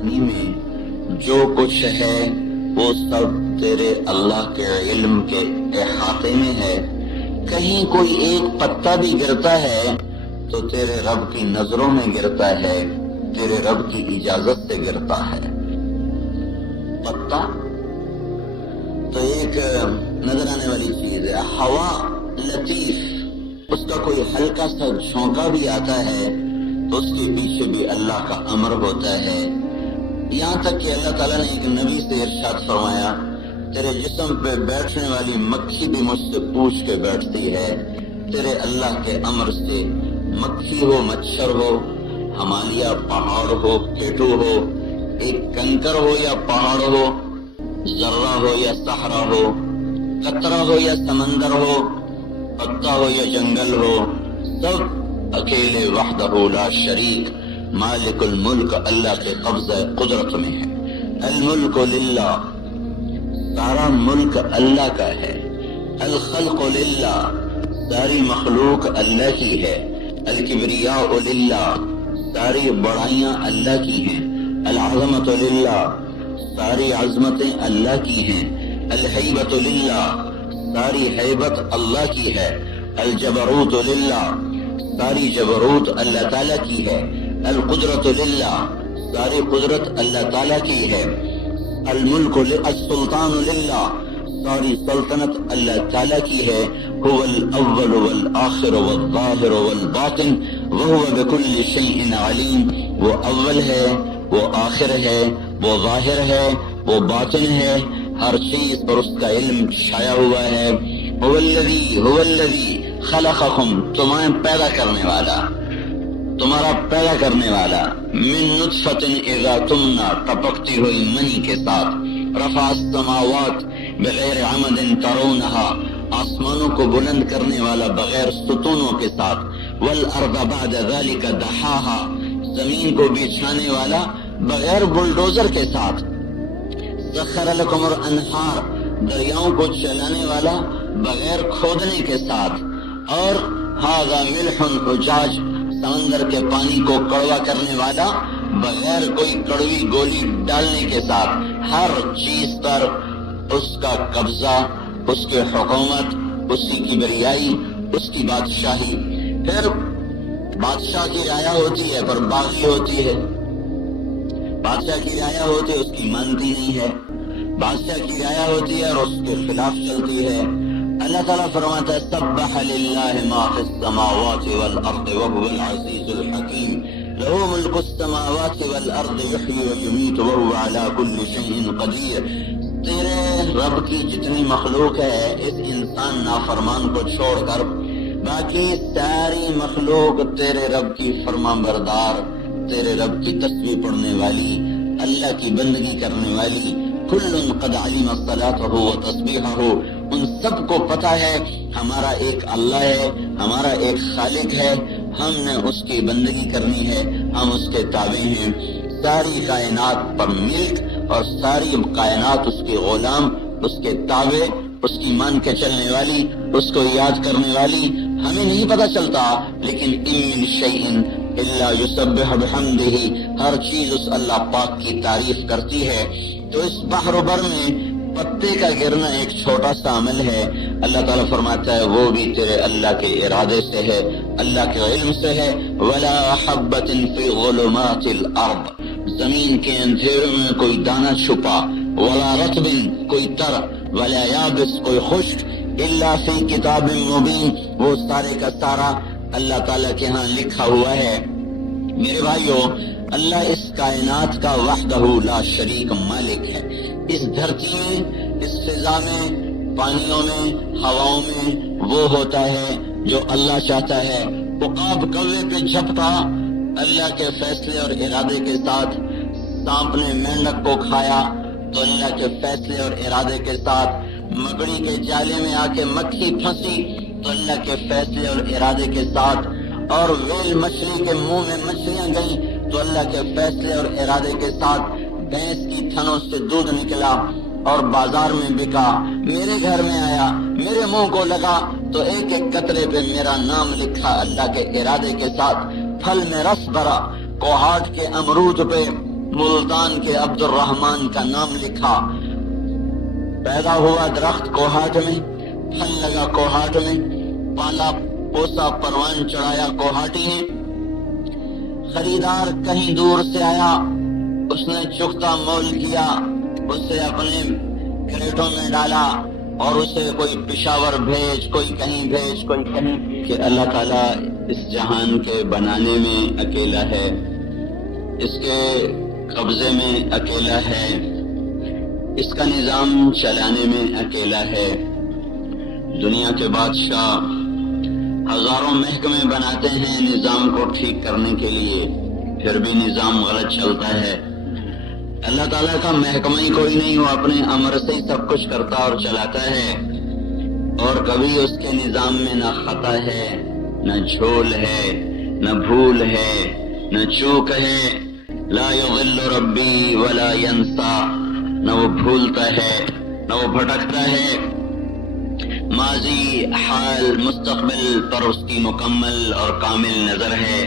پانی میں جو کچھ ہے وہ سب تیرے اللہ کے علم کے احاطے میں ہے. کہیں کوئی ایک پتا بھی گرتا ہے تو تیرے رب کی نظروں میں گرتا ہے، تیرے رب کی اجازت سے گرتا ہے. پتا تو ایک نظر آنے والی چیز ہے. ہوا لطیف، اس کا کوئی ہلکا سا جھونکا بھی آتا ہے تو اس کے پیچھے بھی اللہ کا امر ہوتا ہے. یہاں تک کہ اللہ تعالیٰ نے ایک نبی سے ارشاد فرمایا تیرے جسم پہ بیٹھنے والی مکھی بھی مجھ سے پوچھ کے بیٹھتی ہے. تیرے اللہ کے امر سے مکھی ہو، مچھر ہو، ہمالیہ پہاڑ ہو، کیٹو ہو، ایک کنکر ہو یا پہاڑ ہو، ذرہ ہو یا صحرا ہو، قطرہ ہو یا سمندر ہو، پتا ہو یا جنگل ہو، سب اکیلے وحدہ لا شریک مالک الملک اللہ کے قبضہ قدرت میں ہے. الملک للہ، سارا ملک اللہ کا ہے. الخلق للہ، ساری مخلوق اللہ کی ہے. الکبریاء للہ، ساری بڑائیاں اللہ کی ہیں. العظمت للہ، ساری عظمتیں اللہ کی ہیں. الہیبت للہ، ساری ہیبت اللہ کی ہے. الجبروت للہ، ساری جبروت اللہ تعالیٰ کی ہے. القدرت للہ، ساری قدرت اللہ تعالیٰ کی ہے. الملک السلطان للہ، ساری سلطنت اللہ تعالیٰ کی ہے. هو الاول والآخر والظاہر والباطن وهو بكل شيء علیم. وہ اول ہے، وہ آخر ہے، وہ ظاہر ہے، وہ باطن ہے، ہر چیز پر اس کا علم چھایا ہوا ہے. هو الذی خلقکم، تمہیں پیدا کرنے والا، تمہارا پیدا کرنے والا. من نطفۃ اذا تمنى، ٹپکتی ہوئی منی کے ساتھ. رفع السماوات بغیر عمد ترونها، آسمانوں کو بلند کرنے والا بغیر ستونوں کے ساتھ. والارض بعد ذلك دحاها، زمین کو بچھانے والا بغیر بلڈوزر کے ساتھ. سخر لكم الانہار، دریاؤں کو چلانے والا بغیر کھودنے کے ساتھ. اور هذا ملح اجاج، سمندر کے پانی کو کڑوا کرنے والا بغیر کوئی کڑوی گولی ڈالنے کے ساتھ. ہر چیز پر اس کا قبضہ، اس کی حکومت، اس کی کبریائی، اس کی بادشاہی. پھر بادشاہ کی رعایا ہوتی ہے پر باغی ہوتی ہے. بادشاہ کی رعایا ہوتی ہے، اس کی مانتی نہیں ہے. بادشاہ کی رعایا ہوتی ہے اور اس کے خلاف چلتی ہے. اللہ تعالیٰ فرماتا ہے سبح للہ ما فی السماوات والارض وهو العزیز الحکیم. له ملک السماوات والارض یحیی ویمیت وهو علی کل شیء قدیر. تیرے رب کی جتنی مخلوق ہے، اس انسان نافرمان کو چھوڑ کر باقی ساری مخلوق تیرے رب کی فرمان بردار، تیرے رب کی تسبیح پڑھنے والی، اللہ کی بندگی کرنے والی. کل قد علم صلاته وتسبیحه، ان سب کو پتا ہے ہمارا ایک اللہ ہے، ہمارا ایک خالق ہے، ہم نے اس کی بندگی کرنی ہے، ہم اس کے تابع ہیں. ساری کائنات پر ملک اور ساری کائنات اس کے غلام، اس کے تابع، اس کی مان کے چلنے والی، اس کو یاد کرنے والی. ہمیں نہیں پتا چلتا لیکن ان من شیء الا یسبح بحمدہ، ہر چیز اس اللہ پاک کی تعریف کرتی ہے. تو اس بحر و بر میں پتے کا گرنا ایک چھوٹا سا عمل ہے. اللہ تعالیٰ فرماتا ہے وہ بھی تیرے اللہ کے ارادے سے ہے، اللہ کے علم سے ہے. ولا حبۃ فی ظلمات الارض، زمین کے اندھیروں میں کوئی دانہ چھپا. ولا رطب، کوئی تر. ولا یابس، کوئی خشک. الا فی کتاب مبین، وہ سارے کا سارا اللہ تعالیٰ کے ہاں لکھا ہوا ہے. میرے بھائیو، اللہ اس کائنات کا وحدہ لا شریک مالک ہے. اس دھرتی میں، اس فضا میں، پانیوں میں، ہواؤں میں وہ ہوتا ہے جو اللہ چاہتا ہے. عقاب کوے پہ جھپٹا اللہ کے فیصلے اور ارادے کے ساتھ. سانپ نے مینڈک کو کھایا تو اللہ کے فیصلے اور ارادے کے ساتھ. مکڑی کے جالے میں آ کے مکھی پھنسی تو اللہ کے فیصلے اور ارادے کے ساتھ. اور ویل مچھلی کے منہ میں مچھلیاں گئیں تو اللہ کے فیصلے اور ارادے کے ساتھ. بھینس کی تھنوں سے دودھ نکلا اور بازار میں بکا. میرے گھر میں آیا، میرے منہ کو لگا تو ایک ایک قطرے پہ میرا نام لکھا اللہ کے ارادے کے ساتھ. پھل میں رس بھرا، کوہاٹ کے امرود پہ ملتان کے عبد الرحمن کا نام لکھا، پیدا ہوا درخت کوہاٹ میں، پھل لگا کوہاٹ میں، پالا پوسا پروان چڑھایا کوہاٹی نے، خریدار کہیں دور سے آیا، اس نے چکتا مول کیا، اسے اپنے کریٹوں میں ڈالا اور اسے کوئی پشاور بھیج، کوئی کہیں بھیج، کوئی کہیں، کہ اللہ تعالیٰ اس جہان کے بنانے میں اکیلا ہے، اس کے قبضے میں اکیلا ہے، اس کا نظام چلانے میں اکیلا ہے۔ دنیا کے بادشاہ ہزاروں محکمے بناتے ہیں نظام کو ٹھیک کرنے کے لیے، پھر بھی نظام غلط چلتا ہے۔ اللہ تعالیٰ کا محکمہ ہی کوئی نہیں، وہ اپنے امر سے ہی سب کچھ کرتا اور چلاتا ہے، اور کبھی اس کے نظام میں نہ خطا ہے، نہ جھول ہے، نہ بھول ہے، نہ چوک ہے۔ لا یضل ربی ولا ینسا، نہ وہ بھولتا ہے نہ وہ بھٹکتا ہے۔ ماضی، حال، مستقبل پر اس کی مکمل اور کامل نظر ہے۔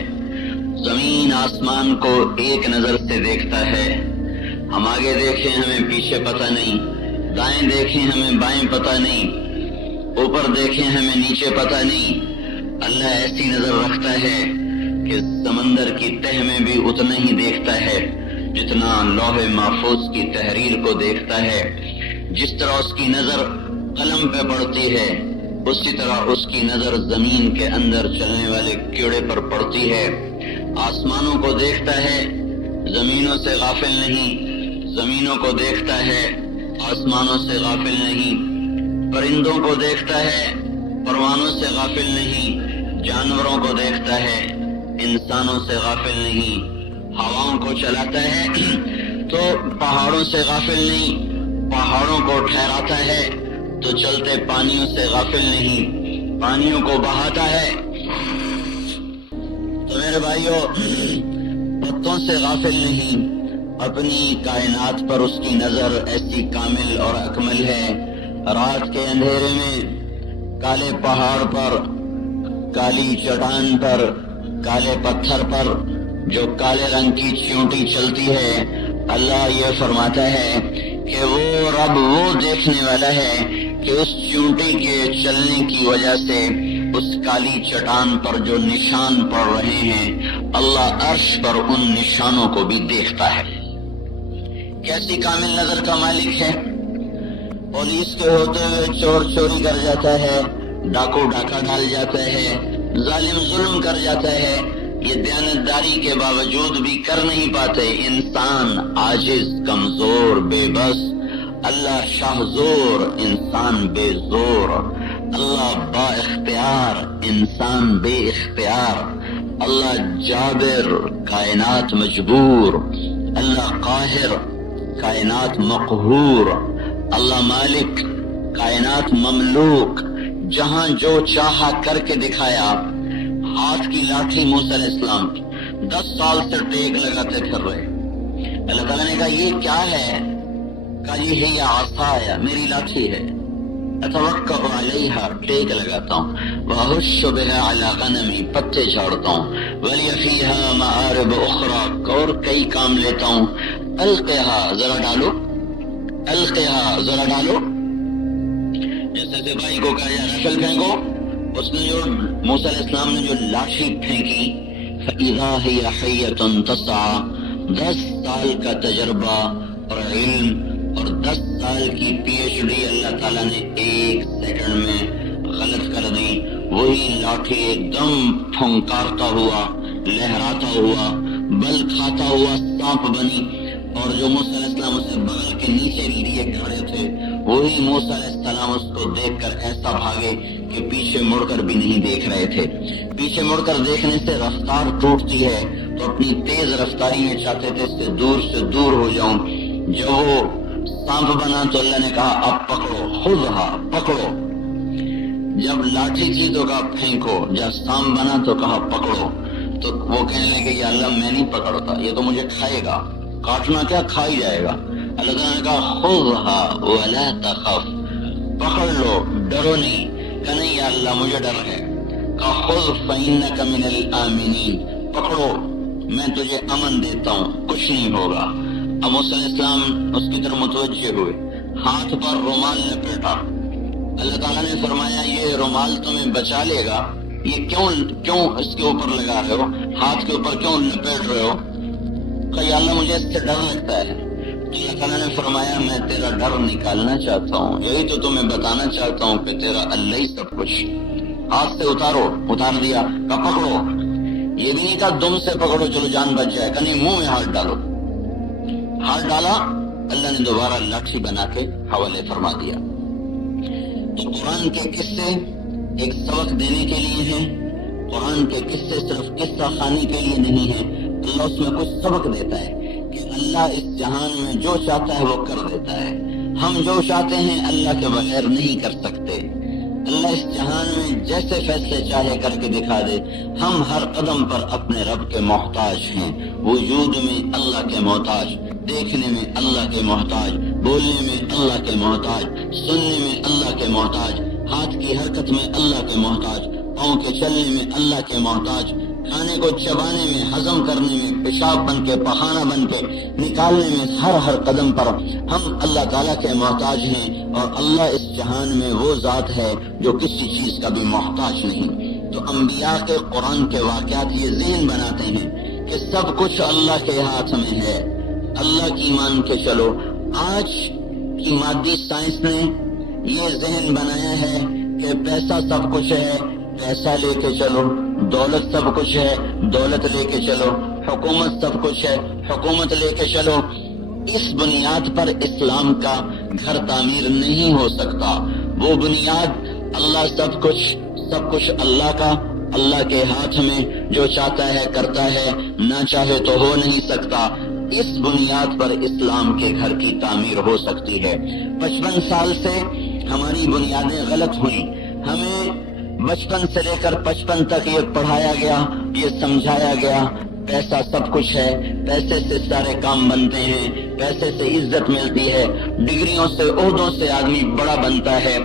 زمین آسمان کو ایک نظر سے دیکھتا ہے، ہم آگے دیکھیں ہمیں پیچھے پتہ نہیں، دائیں دیکھیں ہمیں بائیں پتہ نہیں، اوپر دیکھیں ہمیں نیچے پتہ نہیں۔ اللہ ایسی نظر رکھتا ہے کہ سمندر کی تہ میں بھی اتنا ہی دیکھتا ہے جتنا لوح محفوظ کی تحریر کو دیکھتا ہے۔ جس طرح اس کی نظر قلم پہ پڑتی ہے، اسی طرح اس کی نظر زمین کے اندر چلنے والے کیڑے پر پڑتی ہے۔ آسمانوں کو دیکھتا ہے، زمینوں سے غافل نہیں، زمینوں کو دیکھتا ہے، آسمانوں سے غافل نہیں، پرندوں کو دیکھتا ہے، پروانوں سے غافل نہیں، جانوروں کو دیکھتا ہے، انسانوں سے غافل نہیں۔ ہواؤں کو چلاتا ہے تو پہاڑوں سے غافل نہیں، پہاڑوں کو ٹھہراتا ہے تو چلتے پانیوں سے غافل نہیں، پانیوں کو بہاتا ہے۔ تو میرے بھائیو، پتوں سے غافل نہیں، اپنی کائنات پر اس کی نظر ایسی کامل اور اکمل ہے۔ رات کے اندھیرے میں کالے پہاڑ پر، کالی چٹان پر، کالے پتھر پر جو کالے رنگ کی چیونٹی چلتی ہے، اللہ یہ فرماتا ہے کہ وہ رب وہ دیکھنے والا ہے کہ اس چیونٹی کے چلنے کی وجہ سے اس کالی چٹان پر جو نشان پڑ رہے ہیں، اللہ عرش پر ان نشانوں کو بھی دیکھتا ہے۔ کیسی کامل نظر کا مالک ہے۔ پولیس کے ہوتے ہوئے چور چوری کر جاتا ہے، ڈاکو ڈاکہ ڈال جاتا ہے، ظالم ظلم کر جاتا ہے، یہ دیانتداری کے باوجود بھی کر نہیں پاتے۔ انسان عاجز، کمزور، بے بس، اللہ شاہ زور، انسان بے زور، اللہ با اختیار، انسان بے اختیار، اللہ جابر، کائنات مجبور، اللہ قاہر، کائنات مقہور، اللہ مالک، کائنات مملوک، جہاں جو چاہا کر کے دکھایا۔ ہاتھ کی لاٹھی موسیٰ علیہ السلام کی 10 سال سے ٹیک لگاتے پھر رہے۔ اللہ تعالیٰ نے کہا یہ کیا ہے؟ کہا یہ ہے عصایا، میری لاٹھی ہے، اتوکأ علیہا، ٹیک لگاتا ہوں، وأحش بہا علی غنمی، پتے جھاڑتا ہوں، ولی فیہا مآرب اخری، اور کئی کام لیتا ہوں، القیہا، ذرا ڈالو، القیہا، ذرا ڈالو۔ جیسے سپاہی کو کہا جائے رفل پھینکو، اس نے جو موسیٰ علیہ السلام نے جو لاٹھی پھینکی، فَإِذَا هِيَ حَيَّةٌ تَسْعَىٰ، 10 سال کا تجربہ اور علم اور 10 سال کی PhD اللہ تعالیٰ نے 1 سیکنڈ میں غلط کر دی۔ وہی لاٹھی ایک دم پھنکارتا ہوا، لہراتا ہوا، بل کھاتا ہوا سانپ بنی، اور جو موسیٰ علیہ السلام اسے بغل کے نیچے لیے کھڑے تھے، وہی موسیٰ علیہ السلام اس کو دیکھ کر ایسا بھاگے کہ پیچھے مڑ کر بھی نہیں دیکھ رہے تھے۔ پیچھے مڑ کر دیکھنے سے رفتار ٹوٹتی ہے، تو اپنی تیز رفتاری میں چاہتے تھے اس سے دور ہو جاؤں۔ جب وہ سانپ بنا تو اللہ نے کہا اب پکڑو، خذھا، پکڑو۔ جب لاٹھی تھی تو کہا پھینکو، جب سانپ بنا تو کہا پکڑو۔ تو وہ کہنے لگے کہ اللہ میں نہیں پکڑتا، یہ تو مجھے کھائے گا، کاٹنا کیا، کھا ہی جائے گا۔ اللہ تعالیٰ نے کہا خذھا ولا تخف، پکڑ لو، ڈرو نہیں۔ کہ نہیں یا اللہ مجھے ڈر ہے۔ کہا خذ فإنک من الآمنین، پکڑو میں تجھے امن دیتا ہوں، کچھ نہیں ہوگا۔ اب موسیٰ علیہ السلام اس کی طرف متوجہ ہوئے، ہاتھ پر رومال لپیٹا۔ اللہ تعالیٰ نے فرمایا یہ رومال تمہیں بچا لے گا، یہ کیوں اس کے اوپر لگا رہے ہو، ہاتھ کے اوپر کیوں لپیٹ رہے ہو؟ کہ یا اللہ مجھے اس سے ڈر لگتا ہے۔ تو اللہ تعالیٰ نے فرمایا میں تیرا ڈر نکالنا چاہتا ہوں، یہی تو تمہیں بتانا چاہتا ہوں کہ تیرا اللہ ہی سب کچھ۔ ہاتھ سے اتار دیا، کہ پکڑو، یہ بھی نہیں کہا دم سے پکڑو چلو جان بچ جائے، کہ نہیں منہ میں ہاتھ ڈالو۔ ہاتھ ڈالا، اللہ نے دوبارہ لاٹھی بنا کے حوالے فرما دیا۔ تو قرآن کے قصے ایک سبق دینے کے لیے ہیں، قرآن کے قصے صرف قصہ خوانی کے لیے نہیں ہیں، اللہ اس میں کچھ سبق دیتا ہے کہ اللہ اس جہان میں جو چاہتا ہے وہ کر دیتا ہے، ہم جو چاہتے ہیں اللہ کے بغیر نہیں کر سکتے۔ اللہ اس جہان میں جیسے فیصلے چاہے کر کے دکھا دے، ہم ہر قدم پر اپنے رب کے محتاج ہیں، وجود میں اللہ کے محتاج، دیکھنے میں اللہ کے محتاج، بولنے میں اللہ کے محتاج، سننے میں اللہ کے محتاج، ہاتھ کی حرکت میں اللہ کے محتاج، پاؤں کے چلنے میں اللہ کے محتاج، کھانے کو چبانے میں، ہضم کرنے میں، پیشاب بن کے، پخانہ بن کے نکالنے میں، ہر قدم پر ہم اللہ تعالیٰ کے محتاج ہیں، اور اللہ اس جہان میں وہ ذات ہے جو کسی چیز کا بھی محتاج نہیں۔ تو انبیاء کے قرآن کے واقعات یہ ذہن بناتے ہیں کہ سب کچھ اللہ کے ہاتھ میں ہے، اللہ کی مان کے چلو۔ آج کی مادی سائنس نے یہ ذہن بنایا ہے کہ پیسہ سب کچھ ہے، پیسہ لے کے چلو، دولت سب کچھ ہے، دولت لے کے چلو، حکومت سب کچھ ہے، حکومت لے کے چلو۔ اس بنیاد پر اسلام کا گھر تعمیر نہیں ہو سکتا۔ وہ بنیاد اللہ سب کچھ اللہ کا، اللہ کے ہاتھ میں، جو چاہتا ہے کرتا ہے، نہ چاہے تو ہو نہیں سکتا۔ اس بنیاد پر اسلام کے گھر کی تعمیر ہو سکتی ہے۔ 55 سال سے ہماری بنیادیں غلط ہوئیں، ہمیں بچپن سے لے کر 55 تک یہ پڑھایا گیا، یہ سمجھایا گیا پیسہ سب کچھ ہے، پیسے سے سارے کام بنتے ہیں، پیسے سے عزت ملتی ہے، ڈگریوں سے عہدوں سے آدمی بڑا بنتا ہے،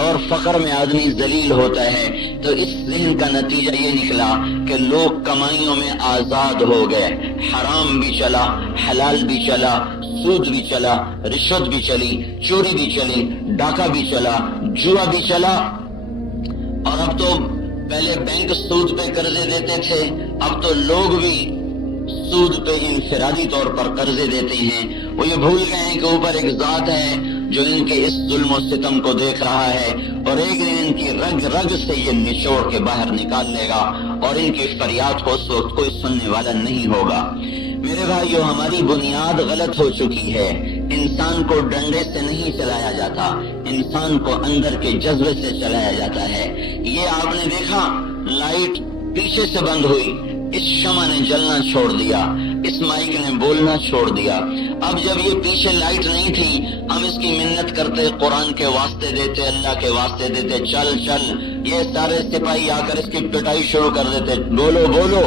اور فقر میں آدمی ذلیل ہوتا ہے۔ تو اس ذہن کا نتیجہ یہ نکلا کہ لوگ کمائیوں میں آزاد ہو گئے، حرام بھی چلا، حلال بھی چلا، سود بھی چلا، رشوت بھی چلی، چوری بھی چلی، ڈاکہ بھی چلا، جوا بھی چلا۔ اور اب تو پہلے بینک سود پہ قرضے دیتے تھے، اب تو لوگ بھی سود پہ انفرادی طور پر قرضے دیتے ہیں۔ وہ یہ بھول گئے ہیں کہ اوپر ایک ذات ہے جو ان کے اس ظلم و ستم کو دیکھ رہا ہے، اور ایک دن ان کی رگ رگ سے یہ نچوڑ کے باہر نکال لے گا، اور ان کی فریاد کو اس وقت کوئی سننے والا نہیں ہوگا۔ میرے بھائیو، ہماری بنیاد غلط ہو چکی ہے۔ انسان کو ڈنڈے سے نہیں چلایا جاتا، انسان کو اندر کے جذبے سے چلایا جاتا ہے۔ یہ آپ نے دیکھا، لائٹ پیچھے سے بند ہوئی، اس شمع نے جلنا چھوڑ دیا، اس مائک نے بولنا چھوڑ دیا۔ اب جب یہ پیچھے لائٹ نہیں تھی، ہم اس کی منت کرتے، قرآن کے واسطے دیتے، اللہ کے واسطے دیتے، چل چل، یہ سارے سپاہی آ کر اس کی پٹائی شروع کر دیتے، بولو بولو،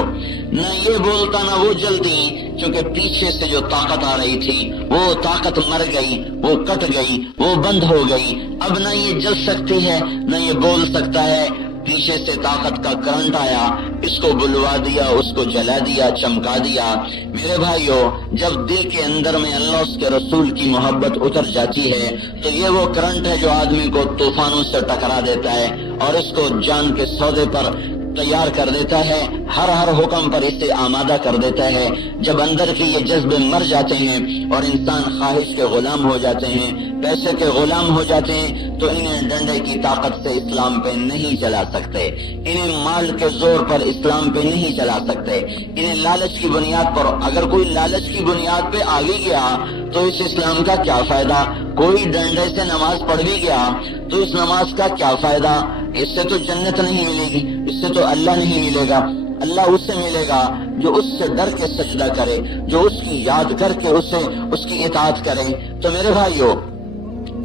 نہ یہ بولتا نہ وہ جلتی، چونکہ پیچھے سے جو طاقت آ رہی تھی وہ طاقت مر گئی، وہ کٹ گئی، وہ بند ہو گئی۔ اب نہ یہ جل سکتی ہے نہ یہ بول سکتا ہے۔ پیچھے سے طاقت کا کرنٹ آیا، اس کو بلوا دیا، اس کو جلا دیا، چمکا دیا۔ میرے بھائیو، جب دل کے اندر میں اللہ اس کے رسول کی محبت اتر جاتی ہے تو یہ وہ کرنٹ ہے جو آدمی کو طوفانوں سے ٹکرا دیتا ہے اور اس کو جان کے سودے پر تیار کر دیتا ہے، ہر حکم پر اسے آمادہ کر دیتا ہے۔ جب اندر کے یہ جذبے مر جاتے ہیں اور انسان خواہش کے غلام ہو جاتے ہیں، پیسے کے غلام ہو جاتے ہیں، تو انہیں ڈنڈے کی طاقت سے اسلام پہ نہیں چلا سکتے، انہیں مال کے زور پر اسلام پہ نہیں چلا سکتے، انہیں لالچ کی بنیاد پر۔ اگر کوئی لالچ کی بنیاد پہ آ بھی گیا تو اس اسلام کا کیا فائدہ؟ کوئی ڈنڈے سے نماز پڑھ بھی گیا تو اس نماز کا کیا فائدہ؟ اس سے تو جنت نہیں ملے گی، اس سے تو اللہ نہیں ملے گا۔ اللہ اس سے ملے گا جو اس سے ڈر کے سجدہ کرے، جو اس کی یاد کر کے اس کی اطاعت کرے۔ تو میرے بھائیو،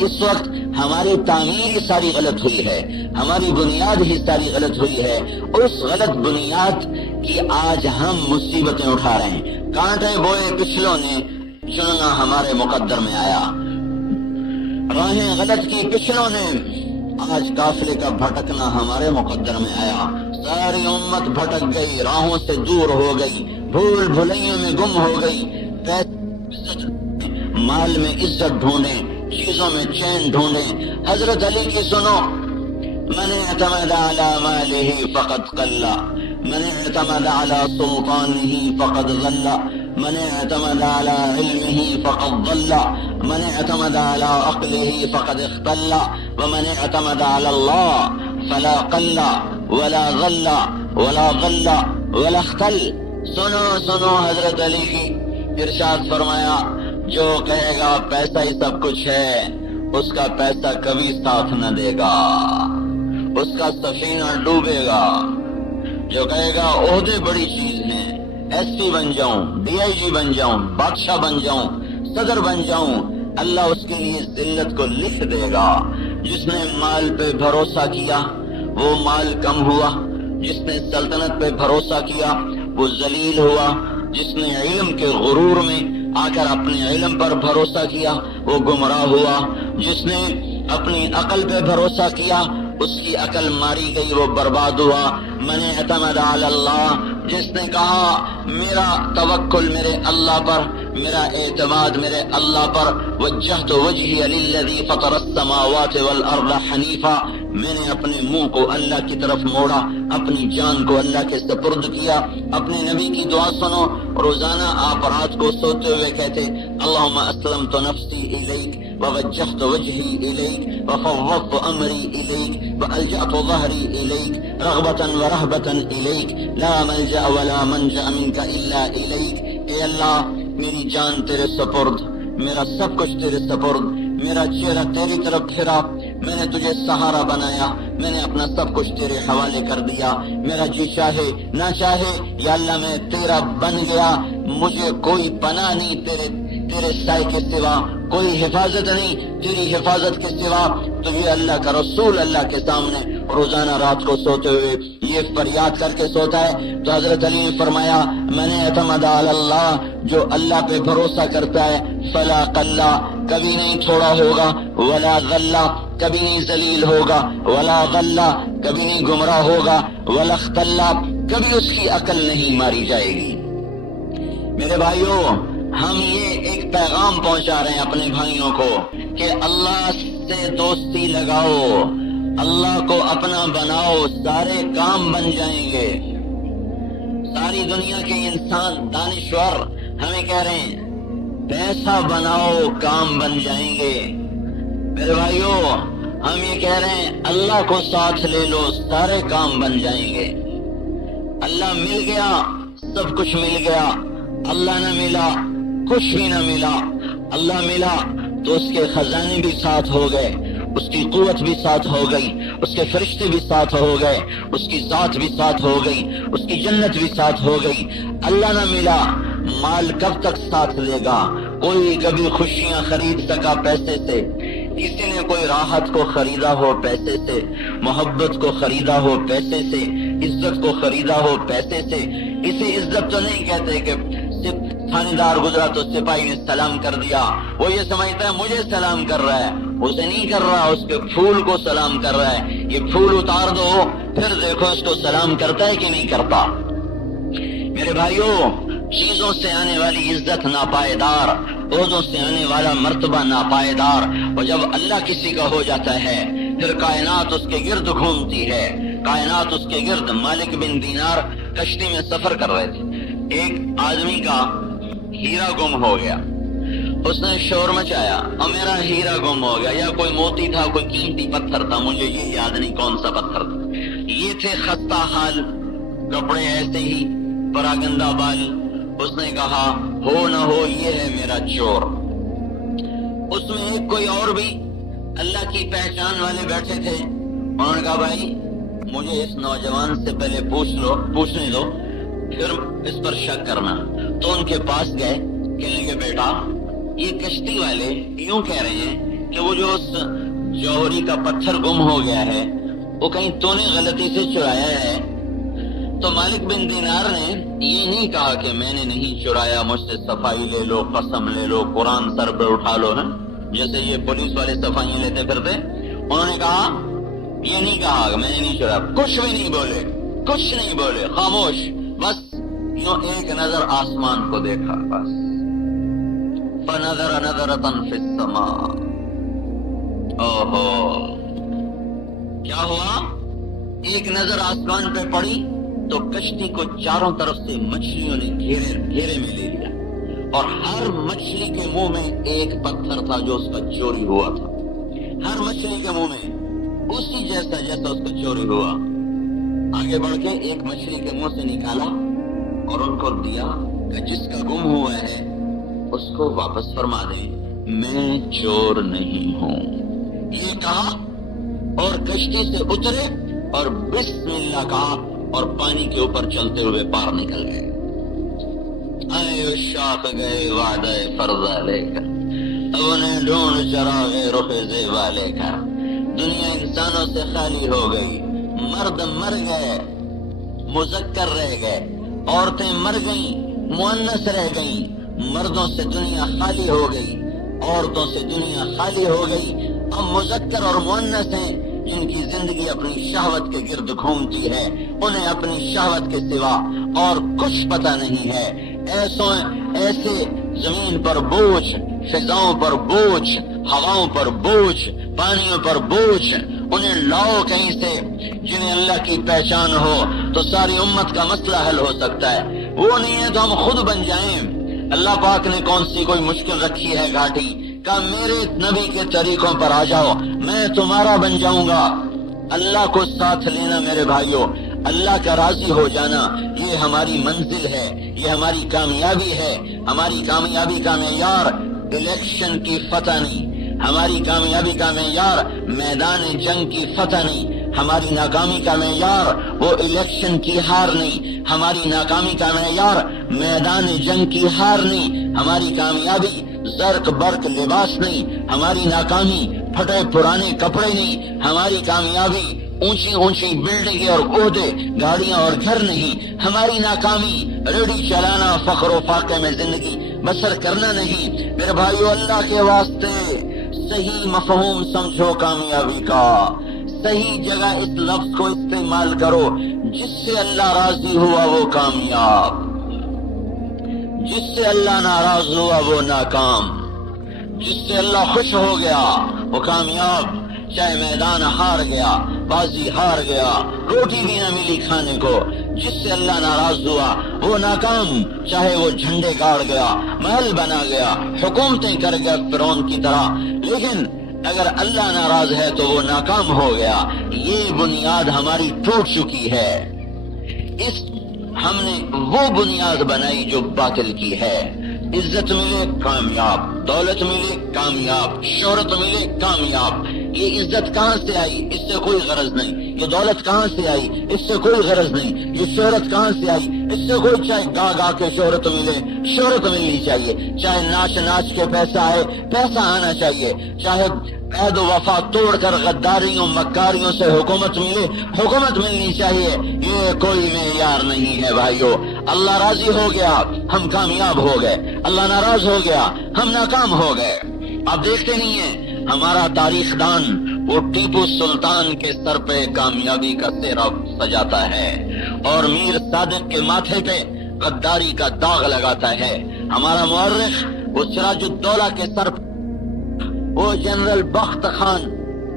اس وقت ہماری تعمیر ہی ساری غلط ہوئی ہے، ہماری بنیاد ہی ساری غلط ہوئی ہے، اور اس غلط بنیاد کی آج ہم مصیبتیں اٹھا رہے ہیں۔ کانٹے بوئے پچھلوں نے، چننا ہمارے مقدر میں آیا، راہیں غلط کی پچھلوں نے، آج قافلے کا بھٹکنا ہمارے مقدر میں آیا۔ ساری امت بھٹک گئی، راہوں سے دور ہو گئی، بھول بھلیوں میں گم ہو گئی، مال میں عزت ڈھونڈیں، چیزوں میں چین ڈھونڈیں۔ حضرت علی کی سنو، من اعتمد على ماله فقد قل، من اعتمد على سلطانه فقد ضل، من اعتمد على علمه فقد ضل، من اعتمد على عقله فقد اختل، ومن اعتمد على الله فلا قل ولا ضل ولا ضل ولا اختل۔ سنو سنو حضرت علی کی ارشاد فرمایا، جو کہے گا پیسہ ہی سب کچھ ہے، اس کا پیسہ کبھی ساتھ نہ دے گا، اس کا سفینہ ڈوبے گا۔ جو کہے گا عہدے بڑی چیز ہیں، ایس پی بن جاؤں، ڈی آئی جی بن جاؤں، بادشاہ بن جاؤں، صدر بن جاؤں، اللہ اس کے لیے ذلت کو لکھ دے گا۔ جس نے مال پہ بھروسہ کیا وہ مال کم ہوا، جس نے سلطنت پہ بھروسہ کیا وہ ذلیل ہوا، جس نے علم کے غرور میں آ کر اپنے علم پر بھروسہ کیا وہ گمراہ ہوا، جس نے اپنی عقل پہ بھروسہ کیا اس کی عقل ماری گئی، وہ برباد ہوا۔ من اعتمد علی اللہ، جس نے کہا میرا توکل میرے اللہ پر، میرا اعتماد میرے اللہ پر، وجہت وجہی للذی فطر السماوات والارض حنیفا، میں نے اپنے منہ کو اللہ کی طرف موڑا، اپنی جان کو اللہ کے سپرد کیا۔ اپنے نبی کی دعا سنو، روزانہ آپ رات کو سوتے ہوئے کہتے اللہم اسلمت نفسی الیک ووجہت وجہی الیک وفوضت امری الیک والجأت ظہری الیک رغبتا ورہبتا الیک لا ملجأ ولا منجأ منک الا الیک۔ اے اللہ میری جان تیرے سپرد، میرا سب کچھ تیرے سپرد، میرا چہرہ تیری طرف پھرا، میں نے تجھے سہارا بنایا، میں نے اپنا سب کچھ تیرے حوالے کر دیا، میرا جی چاہے نہ چاہے یا اللہ میں تیرا بن گیا، مجھے کوئی پناہ نہیں تیرے سائے کے سوا، کوئی حفاظت نہیں تیری حفاظت کے سوا۔ تو یہ اللہ کا رسول اللہ کے سامنے روزانہ رات کو سوتے ہوئے یہ فریاد کر کے سوتا ہے۔ تو حضرت علی نے فرمایا من اعتمد علی اللہ، جو اللہ پہ بھروسہ کرتا ہے فلا قلہ، کبھی نہیں تھوڑا ہوگا، ولا غلہ، کبھی نہیں ذلیل ہوگا، ولا غلہ، کبھی نہیں گمراہ ہوگا، ولا اختلہ، کبھی اس کی عقل نہیں ماری جائے گی۔ میرے بھائیوں، ہم یہ ایک پیغام پہنچا رہے ہیں اپنے بھائیوں کو کہ اللہ سے دوستی لگاؤ، اللہ کو اپنا بناؤ، سارے کام بن جائیں گے۔ ساری دنیا کے انسان دانشور ہمیں کہہ رہے ہیں پیسہ بناؤ کام بن جائیں گے۔ میرے بھائیوں، ہم یہ کہہ رہے ہیں اللہ کو ساتھ لے لو، سارے کام بن جائیں گے۔ اللہ مل گیا سب کچھ مل گیا، اللہ نہ ملا کچھ بھی نہ ملا۔ اللہ ملا تو اس کے خزانے بھی ساتھ ہو گئے، اس کی قوت بھی ساتھ ہو گئی، اس کے فرشتے بھی ساتھ ہو گئے، اس کی ذات بھی ساتھ ہو گئی، اس کی جنت بھی ساتھ ہو گئی۔ اللہ نہ ملا، مال کب تک ساتھ لے گا؟ کوئی کبھی خوشیاں خرید سکا پیسے سے؟ کسی نے کوئی راحت کو خریدا ہو پیسے سے، محبت کو خریدا ہو پیسے سے، عزت کو خریدا ہو پیسے سے؟ اسے عزت تو نہیں کہتے کہ تھانے دار گزرا تو سپاہی نے سلام کر دیا، وہ یہ سمجھتا ہے مجھے سلام کر رہا ہے، اسے نہیں کر رہا، اس کے پھول کو سلام کر رہا ہے۔ یہ پھول اتار دو پھر دیکھو اس کو سلام کرتا ہے کہ نہیں کرتا۔ میرے بھائیوں، چیزوں سے آنے والی عزت ناپائیدار، عہدوں سے آنے والا مرتبہ ناپائیدار، اور جب اللہ کسی کا ہو جاتا ہے پھر کائنات اس کے گرد گھومتی ہے۔ کائنات اس کے گرد۔ مالک بن دینار کشتی میں سفر کر رہے تھے، ایک آدمی کا ہیرا گم ہو گیا، اس نے شور مچایا اور میرا ہیرا گم ہو گیا، یا کوئی موتی تھا، کوئی قیمتی پتھر تھا، مجھے یہ یاد نہیں کون سا پتھر تھا۔ یہ تھے خستہ حال، کپڑے ایسے ہی، پراگندہ بال۔ اس نے کہا ہو نہ ہو یہ ہے میرا چور۔ اس میں ایک کوئی اور بھی اللہ کی پہچان والے بیٹھے تھے، انہوں نے کہا بھائی مجھے اس نوجوان سے پہلے پوچھنے دو پھر اس پر شک کرنا۔ تو ان کے پاس گئے، کہنے لگے بیٹا یہ کشتی والے یوں کہہ رہے ہیں کہ وہ جو اس جوہری کا پتھر گم ہو گیا ہے وہ کہیں تو نے غلطی سے چرایا ہے؟ تو مالک بن دینار نے یہ نہیں کہا کہ میں نے نہیں چرایا، مجھ سے صفائی لے لو، قسم لے لو، قرآن سر پہ اٹھا لو نا، جیسے یہ پولیس والے صفائیاں لیتے پھرتے۔ انہوں نے کہا یہ نہیں کہا کہ میں نے نہیں چرایا، کچھ بھی نہیں بولے، کچھ نہیں بولے، خاموش، بس یوں ایک نظر آسمان کو دیکھا۔ بس فنظر نظرة في السماء. اوہو، کیا ہوا؟ ایک نظر آسمان پہ پڑی تو کشتی کو چاروں طرف سے مچھلیوں نے گھیرے میں لے لیا، اور ہر مچھلی کے منہ میں ایک پتھر تھا جو اس کا چوری ہوا تھا. ہر مچھلی کے منہ میں اسی جیسا اس کا چوری ہوا. آگے بڑھ کے ایک مچھلی کے منہ سے نکالا اور ان کو دیا کہ جس کا گم ہوا ہے اس کو واپس فرما دیں، میں چور نہیں ہوں. یہ کہا اور کشتی سے اترے اور بسم اللہ کہا اور پانی کے اوپر چلتے ہوئے پار نکل گئے. اے شاخ گئے وعدہ فرضہ لے کر، اب انہیں ڈھونڈ چراغے رخ زیبا لے کر. دنیا انسانوں سے خالی ہو گئی، مرد مر گئے مذکر رہ گئے، عورتیں مر گئیں مؤنث رہ گئیں. مردوں سے دنیا خالی ہو گئی، عورتوں سے دنیا خالی ہو گئی. اب مذکر اور مؤنث ہیں جن کی زندگی اپنی شہوت کے گرد گھومتی ہے، انہیں اپنی شہوت کے سوا اور کچھ پتہ نہیں ہے. ایسے زمین پر بوجھ، فضاؤں پر بوجھ، ہواؤں پر بوجھ، پانیوں پر بوجھ. انہیں لاؤ کہیں سے جنہیں اللہ کی پہچان ہو تو ساری امت کا مسئلہ حل ہو سکتا ہے. وہ نہیں ہے تو ہم خود بن جائیں. اللہ پاک نے کون سی کوئی مشکل رکھی ہے گھاٹی؟ کہا میرے نبی کے طریقوں پر آ جاؤ، میں تمہارا بن جاؤں گا. اللہ کو ساتھ لینا میرے بھائیوں، اللہ کا راضی ہو جانا، یہ ہماری منزل ہے، یہ ہماری کامیابی ہے. ہماری کامیابی کا معیار الیکشن کی فتح نہیں، ہماری کامیابی کا معیار میدان جنگ کی فتح نہیں، ہماری ناکامی کا معیار وہ الیکشن کی ہار نہیں، ہماری ناکامی کا معیار میدان جنگ کی ہار نہیں. ہماری کامیابی زرق برق لباس نہیں، ہماری ناکامی پھٹے پرانے کپڑے نہیں، ہماری کامیابی اونچی اونچی بلڈنگیں اور عہدے، گاڑیاں اور گھر نہیں. ہماری ناکامی ریڈی چلانا، فخر و فاقے میں زندگی بسر کرنا نہیں. میرے بھائیو، اللہ کے واسطے صحیح مفہوم سمجھو کامیابی کا. صحیح جگہ اس لفظ کو استعمال کرو. جس سے اللہ راضی ہوا وہ کامیاب، جس سے اللہ ناراض ہوا وہ ناکام. جس سے اللہ خوش ہو گیا وہ کامیاب، چاہے میدان ہار گیا، بازی ہار گیا، روٹی بھی نہ ملی کھانے کو. جس سے اللہ ناراض ہوا وہ ناکام، چاہے وہ جھنڈے گاڑ گیا، محل بنا گیا، حکومتیں کر گیا فرعون کی طرح. لیکن اگر اللہ ناراض ہے تو وہ ناکام ہو گیا. یہ بنیاد ہماری ٹوٹ چکی ہے. ہم نے وہ بنیاد بنائی جو باطل کی ہے. عزت ملے کامیاب، دولت ملے کامیاب، شہرت ملے کامیاب. یہ عزت کہاں سے آئی؟ اس سے کوئی غرض نہیں. یہ دولت کہاں سے آئی؟ اس سے کوئی غرض نہیں. یہ شہرت کہاں سے آئی؟ اس سے کوئی، چاہے گا گا کے شہرت ملے، شہرت ملنی چاہیے. چاہے ناچ ناچ کے پیسہ آئے، پیسہ آنا چاہیے. چاہے عہد و وفا توڑ کر غداریوں مکاریوں سے حکومت ملے، حکومت ملنی چاہیے. یہ کوئی معیار نہیں ہے بھائیو. اللہ راضی ہو گیا ہم کامیاب ہو گئے، اللہ ناراض ہو گیا ہم ناکام ہو گئے. آپ دیکھتے نہیں ہیں ہمارا تاریخ دان وہ ٹیپو سلطان کے سر پہ کامیابی کا سہرا سجاتا ہے اور میر صادق کے ماتھے پہ غداری کا داغ لگاتا ہے. ہمارا مورخ وہ سراج الدولہ کے سر پہ وہ جنرل بخت خان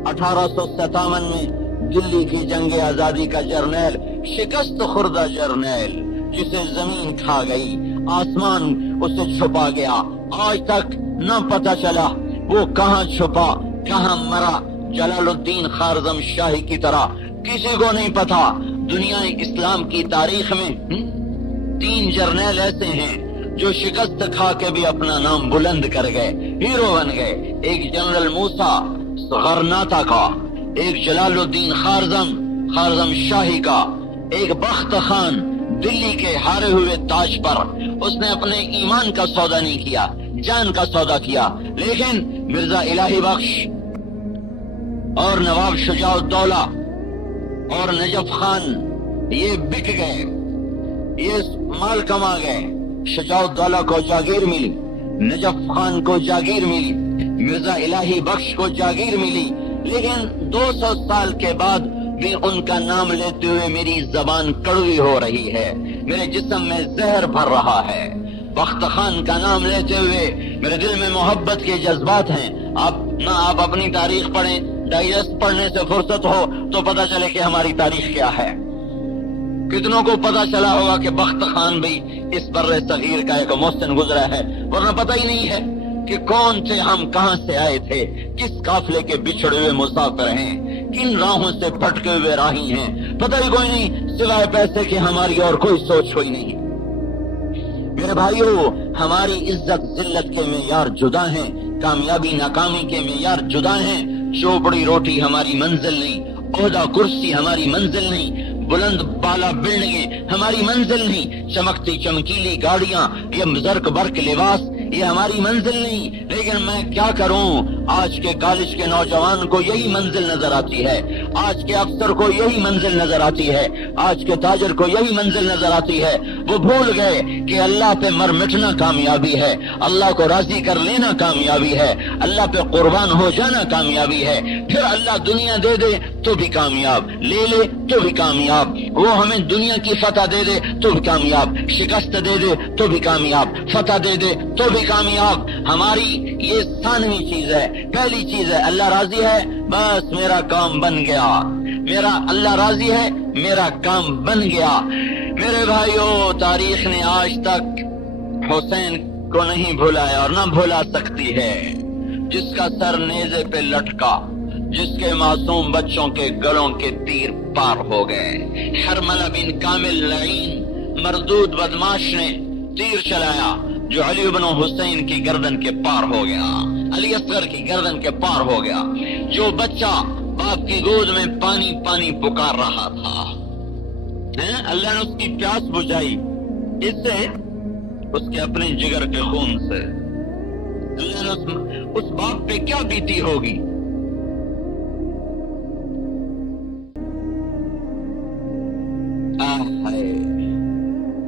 1857 میں دلی کی جنگ آزادی کا جرنیل، شکست خوردہ جرنیل، جسے زمین کھا گئی، آسمان اسے چھپا گیا. آج تک نہ پتہ چلا وہ کہاں چھپا، کہاں مرا. جلال الدین خارزم شاہی کی طرح کسی کو نہیں پتا. دنیا اسلام کی تاریخ میں 3 جرنیل ایسے ہیں جو شکست کھا کے بھی اپنا نام بلند کر گئے، ہیرو بن گئے. ایک جنرل موسیٰ غرناطہ کا، ایک جلال الدین خارزم شاہی کا، ایک بخت خان دلی کے ہارے ہوئے تاج پر. اس نے اپنے ایمان کا سودا نہیں کیا، جان کا سودا کیا. لیکن مرزا الہی بخش اور نواب شجاع الدولہ اور نجف خان یہ بک گئے، یہ مال کما گئے. شجاع الدولہ کو جاگیر ملی، نجف خان کو جاگیر ملی، مرزا الہی بخش کو جاگیر ملی. لیکن 200 سال کے بعد بھی ان کا نام لیتے ہوئے میری زبان کڑوی ہو رہی ہے، میرے جسم میں زہر بھر رہا ہے. بخت خان کا نام لیتے ہوئے میرے دل میں محبت کے جذبات ہیں. آپ اپنی تاریخ پڑھیں, ڈائجسٹ پڑھنے سے فرصت ہو تو پتہ چلے کہ ہماری تاریخ کیا ہے. کتنوں کو پتہ چلا ہوگا کہ بخت خان بھی اس بر صغیر کا ایک محسن گزرا ہے, ورنہ پتہ ہی نہیں ہے کہ کون تھے ہم, کہاں سے آئے تھے, کس قافلے کے بچھڑے ہوئے مسافر ہیں, کن راہوں سے بھٹکے ہوئے راہی ہیں. پتہ ہی کوئی نہیں سوائے پیسے کے ہماری اور کوئی سوچ ہوئی نہیں. میرے بھائیو, ہماری عزت ذلت کے معیار جدا ہیں, کامیابی ناکامی کے معیار جدا ہیں. چوپڑی روٹی ہماری منزل نہیں, عہدہ کرسی ہماری منزل نہیں, بلند بالا بلڈنگیں ہماری منزل نہیں, چمکتی چمکیلی گاڑیاں, یہ زرق برق لباس یہ ہماری منزل نہیں. لیکن میں کیا کروں, آج کے کالج کے نوجوان کو یہی منزل نظر آتی ہے, آج کے افسر کو یہی منزل نظر آتی ہے, آج کے تاجر کو یہی منزل نظر آتی ہے. وہ بھول گئے کہ اللہ پہ مر مٹنا کامیابی ہے, اللہ کو راضی کر لینا کامیابی ہے, اللہ پہ قربان ہو جانا کامیابی ہے. پھر اللہ دنیا دے دے تو بھی کامیاب, لے لے تو بھی کامیاب, وہ ہمیں دنیا کی فتح دے دے تو بھی کامیاب, شکست دے دے تو بھی کامیاب, فتح دے دے تو بھی کامیاب. ہماری یہ ثانوی چیز ہے. پہلی چیز ہے اللہ راضی ہے, بس میرا کام بن گیا, میرا اللہ راضی ہے, میرا کام بن گیا. میرے بھائیو, تاریخ نے آج تک حسین کو نہیں بھلایا اور نہ بھلا سکتی ہے, جس کا سر نیزے پہ لٹکا, جس کے معصوم بچوں کے گلوں کے تیر پار ہو گئے. حرملہ بن کامل لعین مردود بدماش نے تیر چلایا جو علی بن حسین کی گردن کے پار ہو گیا, علی اصغر کی گردن کے پار ہو گیا. جو بچہ باپ کی گود میں پانی پانی پکار رہا تھا, اللہ نے اس کی پیاس بجھائی, اس سے اس کے اپنے جگر کے خون سے. اللہ نے اس باپ پہ کیا بیتی ہوگی.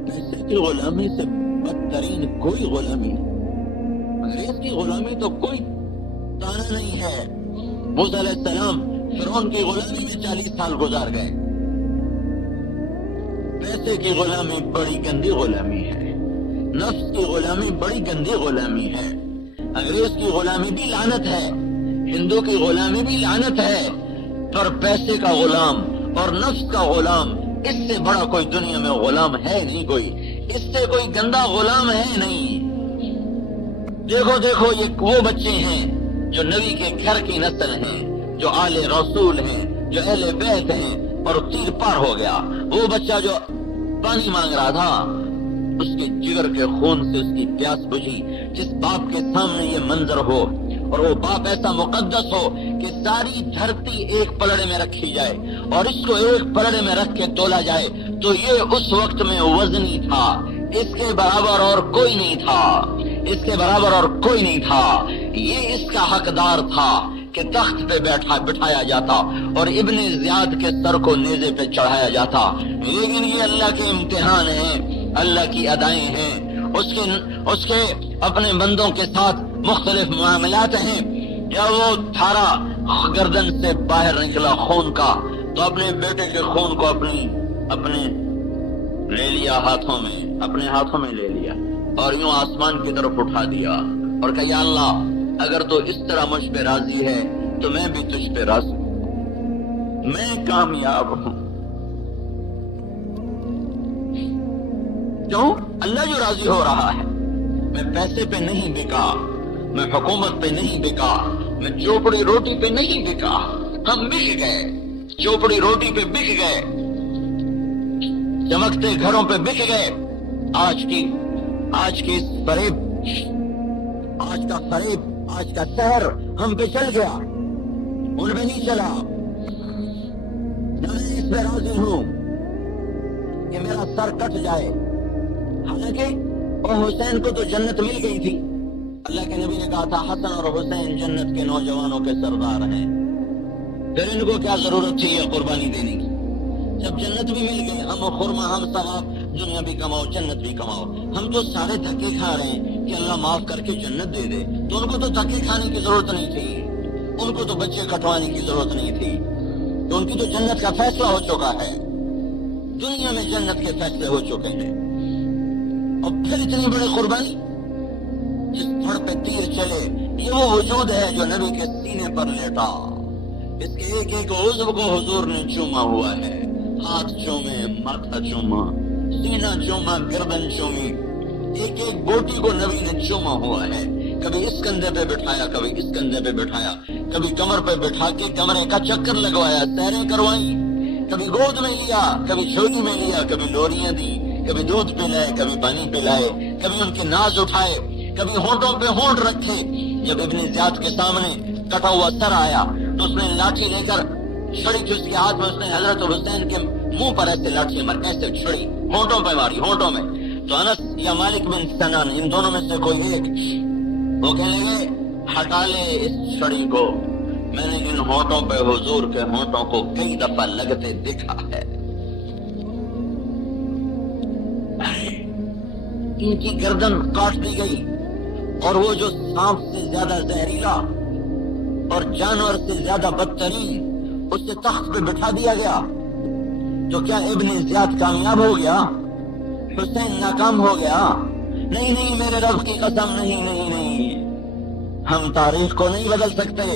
پیسے کی غلامی سے بدترین کوئی غلامی, انگریز کی غلامی تو کوئی تانا نہیں ہے. موسیٰ علیہ السلام فرعون کی غلامی میں 40 سال گزار گئے. پیسے کی غلامی بڑی گندی غلامی ہے, نفس کی غلامی بڑی گندی غلامی ہے. انگریز کی غلامی بھی لعنت ہے, ہندو کی غلامی بھی لعنت ہے, پر پیسے کا غلام اور نفس کا غلام, اس سے بڑا کوئی دنیا میں غلام ہے نہیں, کوئی اس سے کوئی گندا غلام ہے نہیں. دیکھو یہ وہ بچے ہیں جو نبی کے گھر کی نسل ہیں, جو آل رسول ہیں, جو اہل بیت ہیں, اور تیر پار ہو گیا. وہ بچہ جو پانی مانگ رہا تھا, اس کے جگر کے خون سے اس کی پیاس بجھی. جس باپ کے سامنے یہ منظر ہو, اور وہ باپ ایسا مقدس ہو کہ ساری دھرتی ایک پلڑے میں رکھی جائے اور اس کو ایک پلڑے میں رکھ کے تولا جائے, تو یہ اس وقت میں وزنی تھا, اس کے برابر اور کوئی نہیں تھا, اس کے برابر اور کوئی نہیں تھا. یہ اس کا حقدار تھا کہ تخت پہ بٹھایا جاتا اور ابن زیاد کے سر کو نیزے پہ چڑھایا جاتا. لیکن یہ اللہ کے امتحان ہیں, اللہ کی ادائیں ہیں, اس کے اپنے بندوں کے ساتھ مختلف معاملات ہیں. یا وہ دھارا گردن سے باہر نکلا خون کا, تو اپنے بیٹے کے خون کو اپنے لے لیا ہاتھوں میں, اپنے ہاتھوں میں لے لیا اور یوں آسمان کی طرف اٹھا دیا اور کہا, یا اللہ اگر تو اس طرح مجھ پہ راضی ہے تو میں بھی تجھ پہ راضی ہوں, میں کامیاب ہوں. کیوں؟ اللہ جو راضی ہو رہا ہے. میں پیسے پہ نہیں بکا, میں حکومت پہ نہیں بکا, میں چوپڑی روٹی پہ نہیں بکا. ہم بک گئے, چوپڑی روٹی پہ بک گئے, چمکتے گھروں پہ بک گئے. آج کی اس فریب, آج کا فریب, آج کا سحر ہم پہ چل گیا, ان پہ نہیں چلا. میں اس پہ راضی ہوں کہ میرا سر کٹ جائے. حالانکہ اور حسین کو تو جنت مل گئی تھی. اللہ کے نبی نے کہا تھا حسن اور حسین جنت کے نوجوانوں کے سردار ہیں. پھر ان کو کیا ضرورت تھی یہ قربانی دینے کی, جب جنت بھی مل گئی. ہم خرما, ہم ثواب, دنیا بھی کماؤ, جنت بھی کماؤ. ہم تو سارے دھکے کھا رہے ہیں کہ اللہ معاف کر کے جنت دے دے. تو ان کو تو دھکے کھانے کی ضرورت نہیں تھی, ان کو تو بچے کٹوانے کی ضرورت نہیں تھی, تو ان کی تو جنت کا فیصلہ ہو چکا ہے. دنیا میں جنت کے فیصلے ہو چکے ہیں. اور پھر اتنی بڑی قربانی، جس پھڑ پہ تیر چلے، یہ وہ وجود ہے جو نبی کے سینے پر لیٹا، اس کے ایک ایک عضو کو حضور نے چوما ہوا ہے، ہاتھ چومے، ماتھا چوما، سینہ چوما، گردن چومی، ایک ایک بوٹی کو نبی نے چوما ہوا ہے، کبھی اس کندھے پہ بٹھایا، کبھی اس کندھے پہ بٹھایا، کبھی کمر پہ بٹھا کے کمرے کا چکر لگوایا، سیریں کروائی، کبھی گود میں لیا، کبھی جھولی میں لیا، کبھی لوریاں دی، کبھی دودھ پلائے، کبھی پانی پلائے، کبھی ان کے ناز اٹھائے، کبھی ہونٹوں پہ ہونٹ رکھے۔ جب ابن زیاد کے سامنے کٹا ہوا سر آیا تو اس نے لاٹھی لے کر چھڑی تھی اس کے ہاتھ میں، اس نے حضرت حسین کے منہ پر ایسے لاٹھی مار، ایسے چھڑی ہونٹوں پہ ماری، ہونٹوں میں۔ تو انس یا مالک بن سنان، ان دونوں میں سے کوئی ایک، وہ کہنے لگے ہٹا لے اس چھڑی کو، میں نے ان ہونٹوں پہ حضور کے ہونٹوں کو کئی دفعہ لگتے دیکھا ہے۔ ان کی گردن کاٹ دی گئی، اور وہ جو سانپ سے زیادہ زہریلا اور جانور سے زیادہ بدترین، اسے تخت پہ بٹھا دیا گیا۔ تو کیا ابن زیاد کامیاب ہو گیا؟ حسین ناکام ہو گیا؟ نہیں نہیں، میرے رب کی قسم، نہیں نہیں نہیں، ہم تاریخ کو نہیں بدل سکتے۔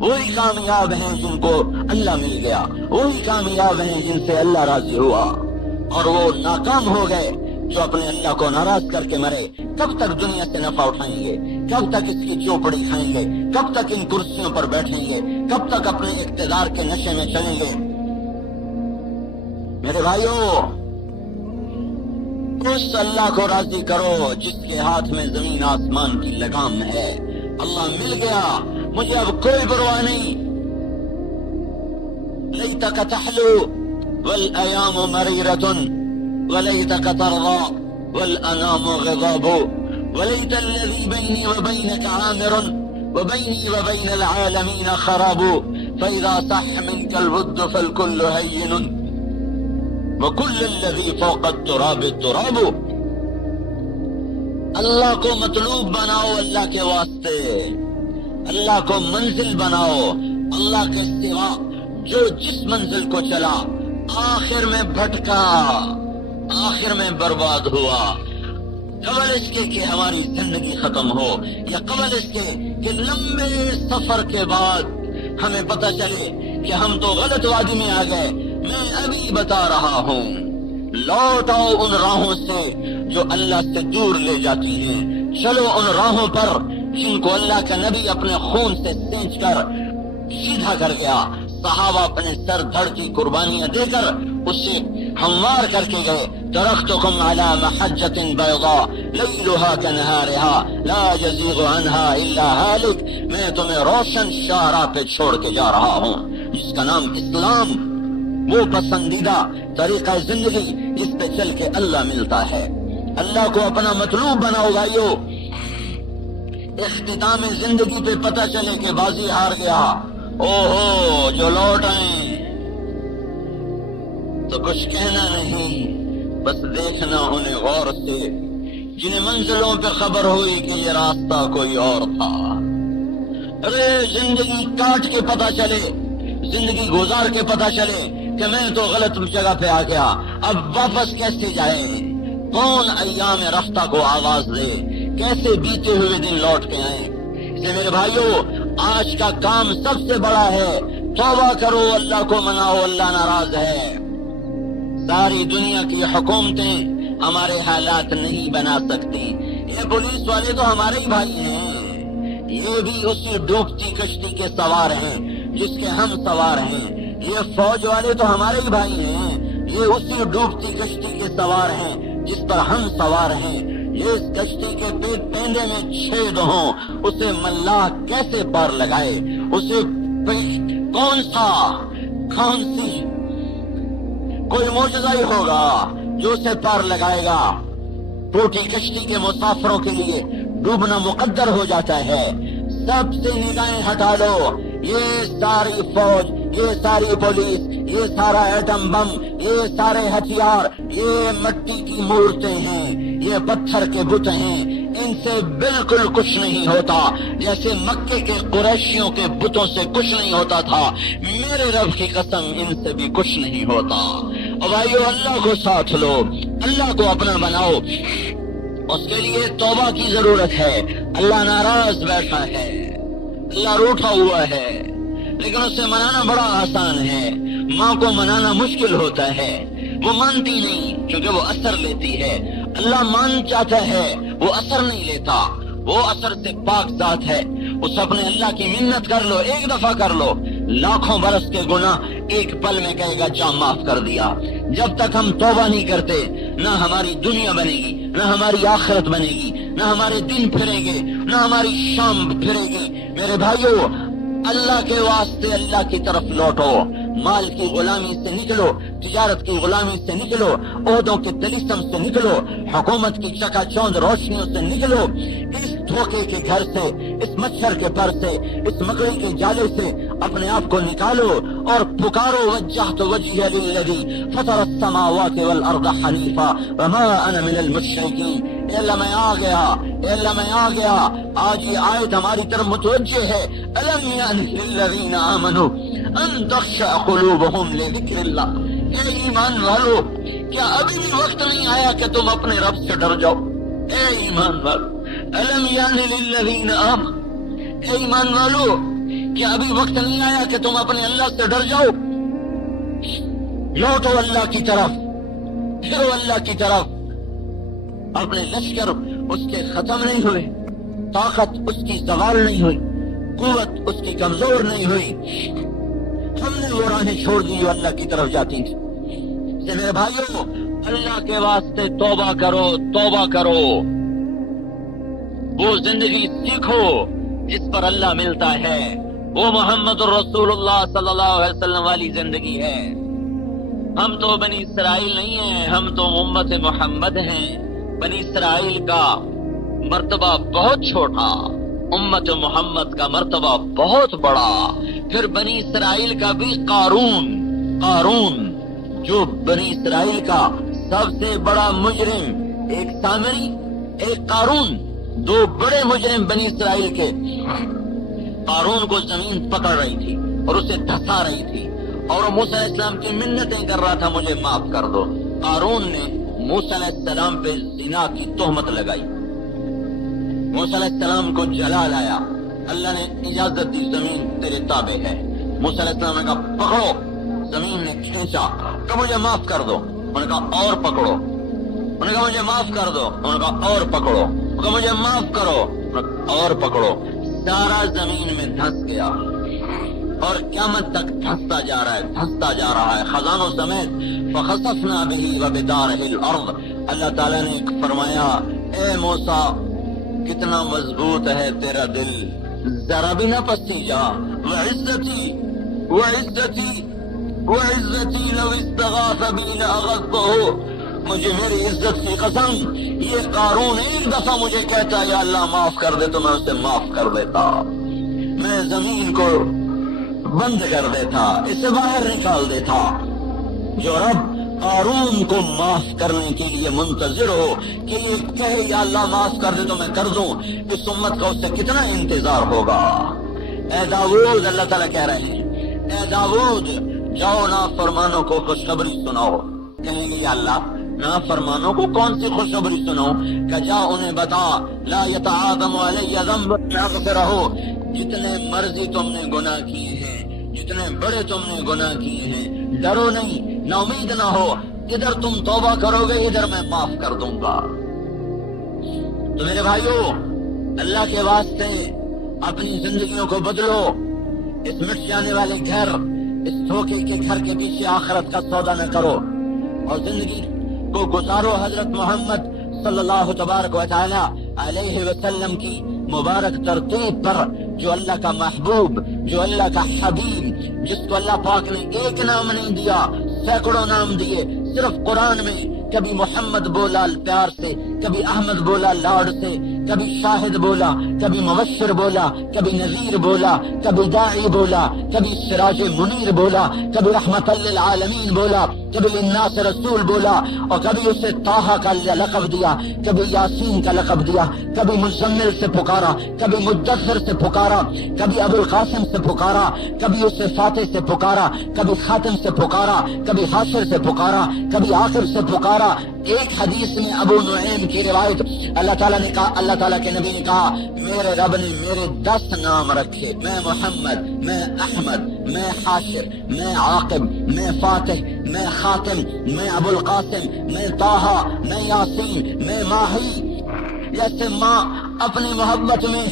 وہی کامیاب ہیں جن کو اللہ مل گیا، وہی کامیاب ہیں جن سے اللہ راضی ہوا، اور وہ ناکام ہو گئے جو اپنے اللہ کو ناراض کر کے مرے۔ کب تک دنیا سے نفع اٹھائیں گے؟ کب تک اس کی چوپڑی کھائیں گے؟ کب تک ان کرسیوں پر بیٹھیں گے؟ کب تک اپنے اقتدار کے نشے میں چلیں گے؟ میرے بھائیوں، اس اللہ کو راضی کرو جس کے ہاتھ میں زمین آسمان کی لگام ہے۔ اللہ مل گیا، مجھے اب کوئی پرواہ نہیں۔ لیتک تحلو والایام مریرۃ ولیتک ترضى والانام غضاب ولیت الذی بینی وبینک عامر وبینی وبین العالمین خراب فاذا صح منک الود فالکل هین وکل الذی فوق التراب التراب۔ اللہ کو مطلوب بناؤ اللہ کے واسطے، اللہ کو منزل بناؤ اللہ کے سوا۔ جو جس منزل کو چلا آخر میں بھٹکا، آخر میں برباد ہوا، قبل اس کے کہ ہماری زندگی ختم ہو، یا قبل اس کے کہ لمبے سفر کے بعد ہمیں پتہ چلے کہ ہم تو غلط وادی میں آ گئے۔ میں ابھی بتا رہا ہوں، لوٹ آؤ ان راہوں سے جو اللہ سے دور لے جاتی ہیں، چلو ان راہوں پر جن کو اللہ کا نبی اپنے خون سے سینچ کر سیدھا کر گیا۔ صحابہ اپنے سر دھڑ کی قربانیاں دے کر اسے ہموار کر کے گئے۔ ترکتکم علی محجۃ بیضاء لیلھا کنہارھا لا یزیغ عنہا الا ہالک۔ میں تمہیں روشن شاہراہ پہ چھوڑ کے جا رہا ہوں جس کا نام اسلام، وہ پسندیدہ طریقہ زندگی جس پہ چل کے اللہ ملتا ہے۔ اللہ کو اپنا مطلوب بناؤ بھائیو۔ اختتام زندگی پہ پتہ چلے کہ بازی ہار گیا، اوہو جو لوٹ آئیں تو کچھ کہنا نہیں، بس دیکھنا انہیں غور سے، جنہیں منزلوں پہ خبر ہوئی کہ یہ راستہ کوئی اور تھا۔ ارے زندگی کاٹ کے پتہ چلے، زندگی گزار کے پتہ چلے کہ میں تو غلط جگہ پہ آ گیا، اب واپس کیسے جائے؟ کون ایام رفتہ کو آواز دے؟ کیسے بیتے ہوئے دن لوٹ کے آئیں؟ اسے میرے بھائیوں، آج کا کام سب سے بڑا ہے، توبہ کرو، اللہ کو مناؤ، اللہ ناراض ہے۔ ساری دنیا کی حکومتیں ہمارے حالات نہیں بنا سکتی۔ یہ پولیس والے تو ہمارے ہی بھائی ہیں، یہ بھی اسی ڈوبتی کشتی کے سوار ہیں جس کے ہم سوار ہیں۔ یہ فوج والے تو ہمارے ہی بھائی ہیں، یہ اسی ڈوبتی کشتی کے سوار ہیں جس پر ہم سوار ہیں۔ یہ اس کشتی کے پیندے میں چھید ہوں، اسے ملاح کیسے پار لگائے؟ اسے کون سی کوئی معجزہ ہی ہوگا جو اسے پار لگائے گا۔ ٹوٹی کشتی کے مسافروں کے لیے ڈوبنا مقدر ہو جاتا ہے۔ سب سے نگاہیں ہٹا لو، یہ ساری فوج، یہ ساری پولیس، یہ سارا ایٹم بم، یہ سارے ہتھیار، یہ مٹی کی مورتیں ہیں، یہ پتھر کے بت ہیں، ان سے بالکل کچھ نہیں ہوتا، جیسے مکے کے قریشیوں کے بتوں سے کچھ نہیں ہوتا تھا۔ میرے رب کی قسم ان سے بھی کچھ نہیں ہوتا۔ اور بھائیو، اللہ کو ساتھ لو، اللہ کو اپنا بناؤ، اس کے لیے توبہ کی ضرورت ہے۔ اللہ ناراض بیٹھا ہے، اللہ روٹھا ہوا ہے، لیکن اسے منانا بڑا آسان ہے۔ ماں کو منانا مشکل ہوتا ہے، وہ مانتی نہیں کیونکہ وہ اثر لیتی ہے۔ اللہ مان چاہتا ہے، وہ اثر نہیں لیتا، وہ اثر سے پاک ذات ہے۔ اس اپنے اللہ کی منت کر لو، ایک دفعہ کر لو، لاکھوں برس کے گناہ ایک پل میں کہے گا جا معاف کر دیا۔ جب تک ہم توبہ نہیں کرتے، نہ ہماری دنیا بنے گی، نہ ہماری آخرت بنے گی، نہ ہمارے دن پھریں گے، نہ ہماری شام پھرے گی۔ میرے بھائیو، اللہ کے واسطے اللہ کی طرف لوٹو، مال کی غلامی سے نکلو، تجارت کی غلامی سے نکلو، عہدوں کے طلسم سے نکلو، حکومت کی چکا چوند روشنیوں سے نکلو، اس دھوکے کے گھر سے، اس مچھر کے پر سے، اس مکڑی کے جالے سے اپنے آپ کو نکالو اور پکارو وجہت وجہی للذی فطر السماوات والارض حنیفا وما انا من المشرکین۔ اے اللہ میں آ گیا، اے اللہ میں آ گیا۔ آج یہ آیت ہماری طرف متوجہ ہے۔ الم یأن للذین آمنوا ان تخشع قلوبہم لذکر اللہ۔ اے ایمان والو، کیا ابھی بھی وقت نہیں آیا کہ تم اپنے رب سے ڈر جاؤ؟ اے ایمان والو، الم یأن للذین آمنوا، اے ایمان والو، کیا ابھی وقت نہیں آیا کہ تم اپنے اللہ سے ڈر جاؤ؟ لوٹو اللہ کی طرف، پھرو اللہ کی طرف۔ اپنے لشکر اس کے ختم نہیں ہوئے، طاقت اس کی زوال نہیں ہوئی، قوت اس کی کمزور نہیں ہوئی۔ ہم نے وہ راہیں چھوڑ دی جو اللہ کی طرف جاتی تھی۔ میرے بھائیوں، اللہ کے واسطے توبہ کرو، توبہ کرو، وہ زندگی سیکھو جس پر اللہ ملتا ہے، وہ محمد الرسول اللہ صلی اللہ علیہ وسلم والی زندگی ہے۔ ہم تو بنی اسرائیل نہیں ہیں، ہم تو امت محمد ہیں۔ بنی اسرائیل کا مرتبہ بہت چھوٹا، امت محمد کا مرتبہ بہت بڑا۔ پھر بنی اسرائیل کا بھی قارون جو بنی اسرائیل کا سب سے بڑا مجرم، ایک سامری، ایک قارون، دو بڑے مجرم بنی اسرائیل کے۔ قارون کو زمین پکڑ رہی تھی اور اسے دھسا رہی تھی، اور موسیٰ علیہ السلام کی منتیں کر رہا تھا مجھے معاف کر دو۔ قارون نے موسیٰ علیہ السلام پہ زنا کی تہمت لگائی، موسیٰ علیہ السلام کو جلا لایا۔ اللہ نے اجازت دی، زمین تیرے تابع ہے۔ موسیٰ علیہ السلام نے کہا پکڑو، زمین نے کھینچا، کہ مجھے معاف کر دو۔ انہوں نے کہا اور پکڑو، انہوں نے کہا مجھے معاف کر دو، انہوں نے کہا اور پکڑو، انہوں نے کہا مجھے معاف کرو، اور پکڑو۔ سارا زمین میں دھنس گیا اور قیامت تک دھنستا جا رہا ہے، دھنستا جا رہا ہے، خزانوں سمیت۔ فخسفنا به وبداره الارض۔ اللہ تعالیٰ نے فرمایا اے موسیٰ، کتنا مضبوط ہے تیرا دل، ذرا بھی نہ پسی جا۔ وعزتی وعزتی وعزتی لو استغاث بی لاغثته۔ مجھے میری عزت کی قسم، یہ قارون ایک دفعہ مجھے کہتا یا اللہ معاف کر دے تو میں اسے معاف کر دیتا، میں زمین کو بند کر دیتا، اسے باہر نکال دیتا۔ جو رب قارون کو معاف کرنے کے لیے منتظر ہو کہ یہ کہے یا اللہ معاف کر دے تو میں کر دوں، اس امت کا اس سے کتنا انتظار ہوگا۔ اے داؤد، اللہ تعالیٰ کہہ رہے ہیں اے داؤد جاؤ نافرمانوں کو خوشخبری سناؤ۔ کہیں گے یا اللہ نافرمانوں کو کون سی خوشخبری سناؤ؟ کہ جا انہیں بتا لا یتعاظم علی ذنب اغفرہ، جتنے مرضی تم نے گناہ کیے ہیں، جتنے بڑے تم نے گناہ کیے ہیں، ڈرو نہیں، نا امید نہ ہو، ادھر تم توبہ کرو گے ادھر میں معاف کر دوں گا۔ تو میرے بھائیو، اللہ کے واسطے اپنی زندگیوں کو بدلو۔ اس مٹ جانے والے گھر، اس دھوکے کے گھر کے پیچھے آخرت کا سودا نہ کرو، اور زندگی کو گزارو حضرت محمد صلی اللہ تبارک و تعالی علیہ وسلم کی مبارک ترتیب پر، جو اللہ کا محبوب، جو اللہ کا حبیب، جس کو اللہ پاک نے ایک نام نہیں دیا، سینکڑوں نام دیے۔ صرف قرآن میں کبھی محمد بولا پیار سے، کبھی احمد بولا لاڈ سے، کبھی شاہد بولا، کبھی مبشر بولا، کبھی نذیر بولا، کبھی داعی بولا، کبھی سراج منیر بولا، کبھی رحمت للعالمین بولا، کبھی للناس رسول بولا، اور کبھی اسے طٰہٰ کا لقب دیا، کبھی یاسین کا لقب دیا، کبھی مزمل سے پکارا، کبھی مدثر سے پکارا، کبھی ابو القاسم سے پکارا، کبھی اسے فاتح سے پکارا، کبھی خاتم سے پکارا، کبھی حاشر سے پکارا، کبھی آخر سے پکارا۔ ایک حدیث میں ابو نعیم کی روایت، اللہ تعالیٰ نے کہا، اللہ تعالیٰ کے نبی نے کہا، میرے رب نے میرے 10 نام رکھے، میں محمد، میں احمد، میں حاشر، میں عاقب، میں فاتح، میں خاتم، میں ابو القاسم، میں طٰہٰ، میں یاسین، میں ماہی۔ جیسے ماں اپنی محبت میں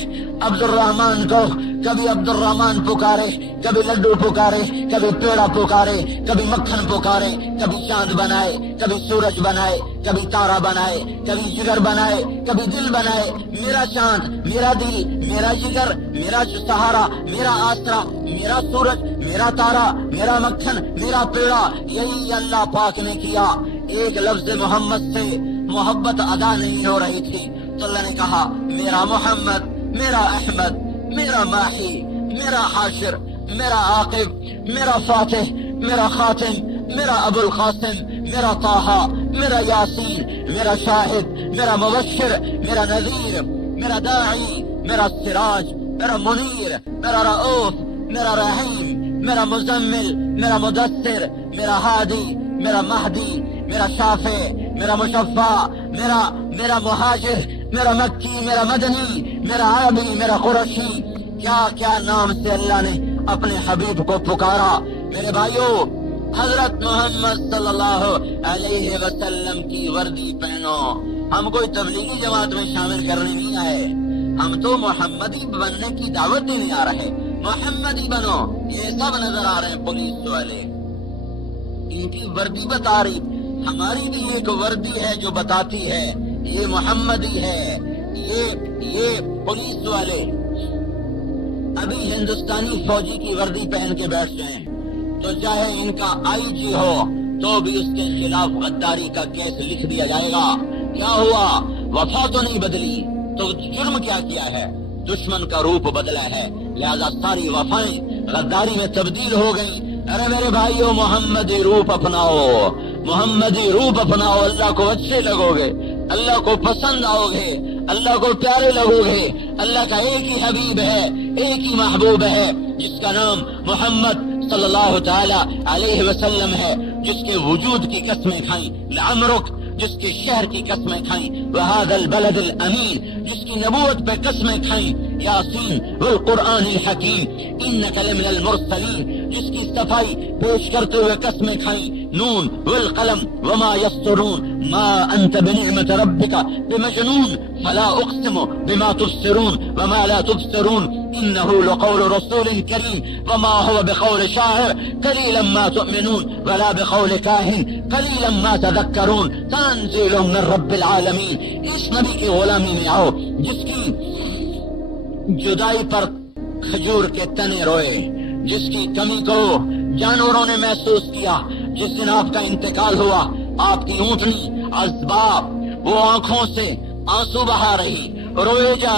عبد الرحمن کو کبھی عبد الرحمن پکارے، کبھی لڈو پکارے، کبھی پیڑا پکارے، کبھی مکھن پکارے، کبھی چاند بنائے، کبھی سورج بنائے، کبھی تارا بنائے، کبھی جگر بنائے، کبھی دل بنائے۔ میرا چاند، میرا دل، میرا جگر، میرا سہارا، میرا آسرا، میرا سورج، میرا تارا، میرا مکھن، میرا پیڑا، یہی اللہ پاک نے کیا۔ ایک لفظ محمد سے محبت ادا نہیں ہو رہی تھی تو اللہ نے کہا، میرا محمد، میرا احمد، میرا ماہی، میرا حاشر، میرا عاقب، میرا فاتح، میرا خاتم، میرا ابو القاسم، میرا طٰہٰ، میرا یاسین، میرا شاہد، میرا مبشر، میرا نذیر، میرا داعی، میرا سراج، میرا منیر، میرا رؤوف، میرا رحیم، میرا مزمل، میرا مدثر، میرا ہادی، میرا مہدی، میرا شافع، میرا مشفع، میرا مہاجر، میرا مکی، میرا مدنی، میرا عربی، میرا قرشی۔ کیا کیا نام سے اللہ نے اپنے حبیب کو پکارا۔ میرے بھائیو، حضرت محمد صلی اللہ علیہ وسلم کی وردی پہنو۔ ہم کوئی تبلیغی جماعت میں شامل کرنے نہیں آئے، ہم تو محمدی بننے کی دعوت دینے آ رہے۔ محمدی بنو۔ یہ سب نظر آ رہے ہیں پولیس والے، ان کی وردی بتا رہی، ہماری بھی ایک وردی ہے جو بتاتی ہے یہ محمدی ہے۔ یہ پولیس والے ابھی ہندوستانی فوجی کی وردی پہن کے بیٹھ جائیں تو چاہے ان کا آئی جی ہو تو بھی اس کے خلاف غداری کا کیس لکھ دیا جائے گا۔ کیا ہوا؟ وفا تو نہیں بدلی تو جرم کیا کیا ہے؟ دشمن کا روپ بدلا ہے، لہذا ساری وفائیں غداری میں تبدیل ہو گئی۔ ارے میرے بھائیو، محمدی روپ اپناؤ، محمدی روپ اپناؤ، اللہ کو اچھے لگو گے، اللہ کو پسند آؤ گے، اللہ کو پیارے لگو گے۔ اللہ کا ایک ہی حبیب ہے، ایک ہی محبوب ہے جس کا نام محمد صلی اللہ تعالی علیہ وسلم ہے، جس کے وجود کی قسمیں کھائیں لعمرک، جس کے شہر کی قسمیں کھائیں وہذا البلد الامین، جس کی نبوت پہ قسمیں کھائیں یاسین والقرآن الحکیم انک لمن المرسلین، جس کی صفائی پیش کرتے ہوئے قسمیں کھائیں نون والقلم وما یسطرون ما انت بنعمت ربک بمجنون فلا اقسم بما تبصرون وما لا تبصرون انه لقول رسول کریم وما هو بقول شاعر قلیلا ما تؤمنون ولا بقول کاہن قلیلا ما تذکرون تنزیل من رب العالمین۔ اس نبی کی غلامی میں آؤ جس کی جدائی پر کھجور کے تنے روئے، جس کی کمی کو جانوروں نے محسوس کیا، جس دن آپ کا انتقال ہوا آپ کی اونٹنی اسباب وہ آنکھوں سے آنسو بہا رہی، روئے جا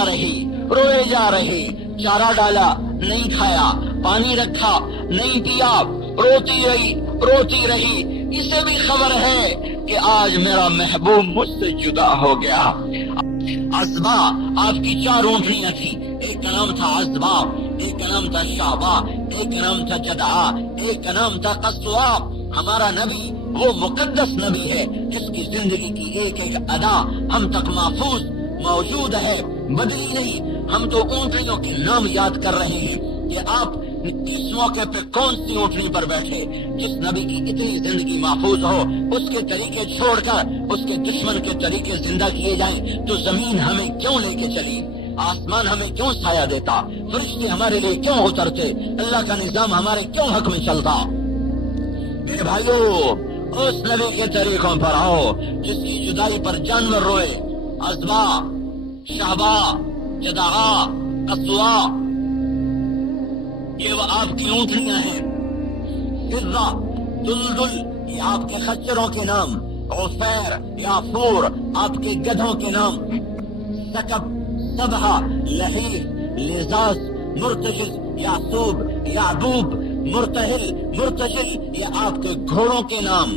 رہی، چارہ ڈالا نہیں کھایا، پانی رکھا نہیں پیا، روتی رہی۔ اسے بھی خبر ہے کہ آج میرا محبوب مجھ سے جدا ہو گیا۔ عزبا آپ کی 4 اونٹنیاں تھیں، ایک کا نام تھا عزبا، ایک کا نام تھا شعبا، ایک کا نام تھا جدعا، ایک کا نام تھا قصوا۔ ہمارا نبی وہ مقدس نبی ہے جس کی زندگی کی ایک ایک ادا ہم تک محفوظ موجود ہے، بدلی نہیں۔ ہم تو اونٹنیوں کے نام یاد کر رہے ہیں کہ آپ کس موقع پہ کون سی اونٹنی پر بیٹھے۔ جس نبی کی اتنی زندگی محفوظ ہو، اس کے طریقے چھوڑ کر اس کے دشمن کے طریقے زندہ کیے جائیں تو زمین ہمیں کیوں لے کے چلی؟ آسمان ہمیں کیوں سایہ دیتا؟ فرشتے ہمارے لیے کیوں اترتے؟ اللہ کا نظام ہمارے کیوں حق میں چلتا؟ میرے بھائیو، اس نبی کے طریقوں پر آؤ جس کی جدائی پر جانور روئے، عزبا، شہبا، جدعا، قصوا، یہ وہ آپ کی اونٹنیاں ہیں۔ فضہ، دلدل، یہ آپ کے خچروں کے نام، عفیر، یافور آپ کے گدھوں کے نام، سکب، سبحہ، لحیف، لذاذ، مرتجز، یعصوب، یعبوب، مرتحل، مرتجل، یہ آپ کے گھوڑوں کے نام،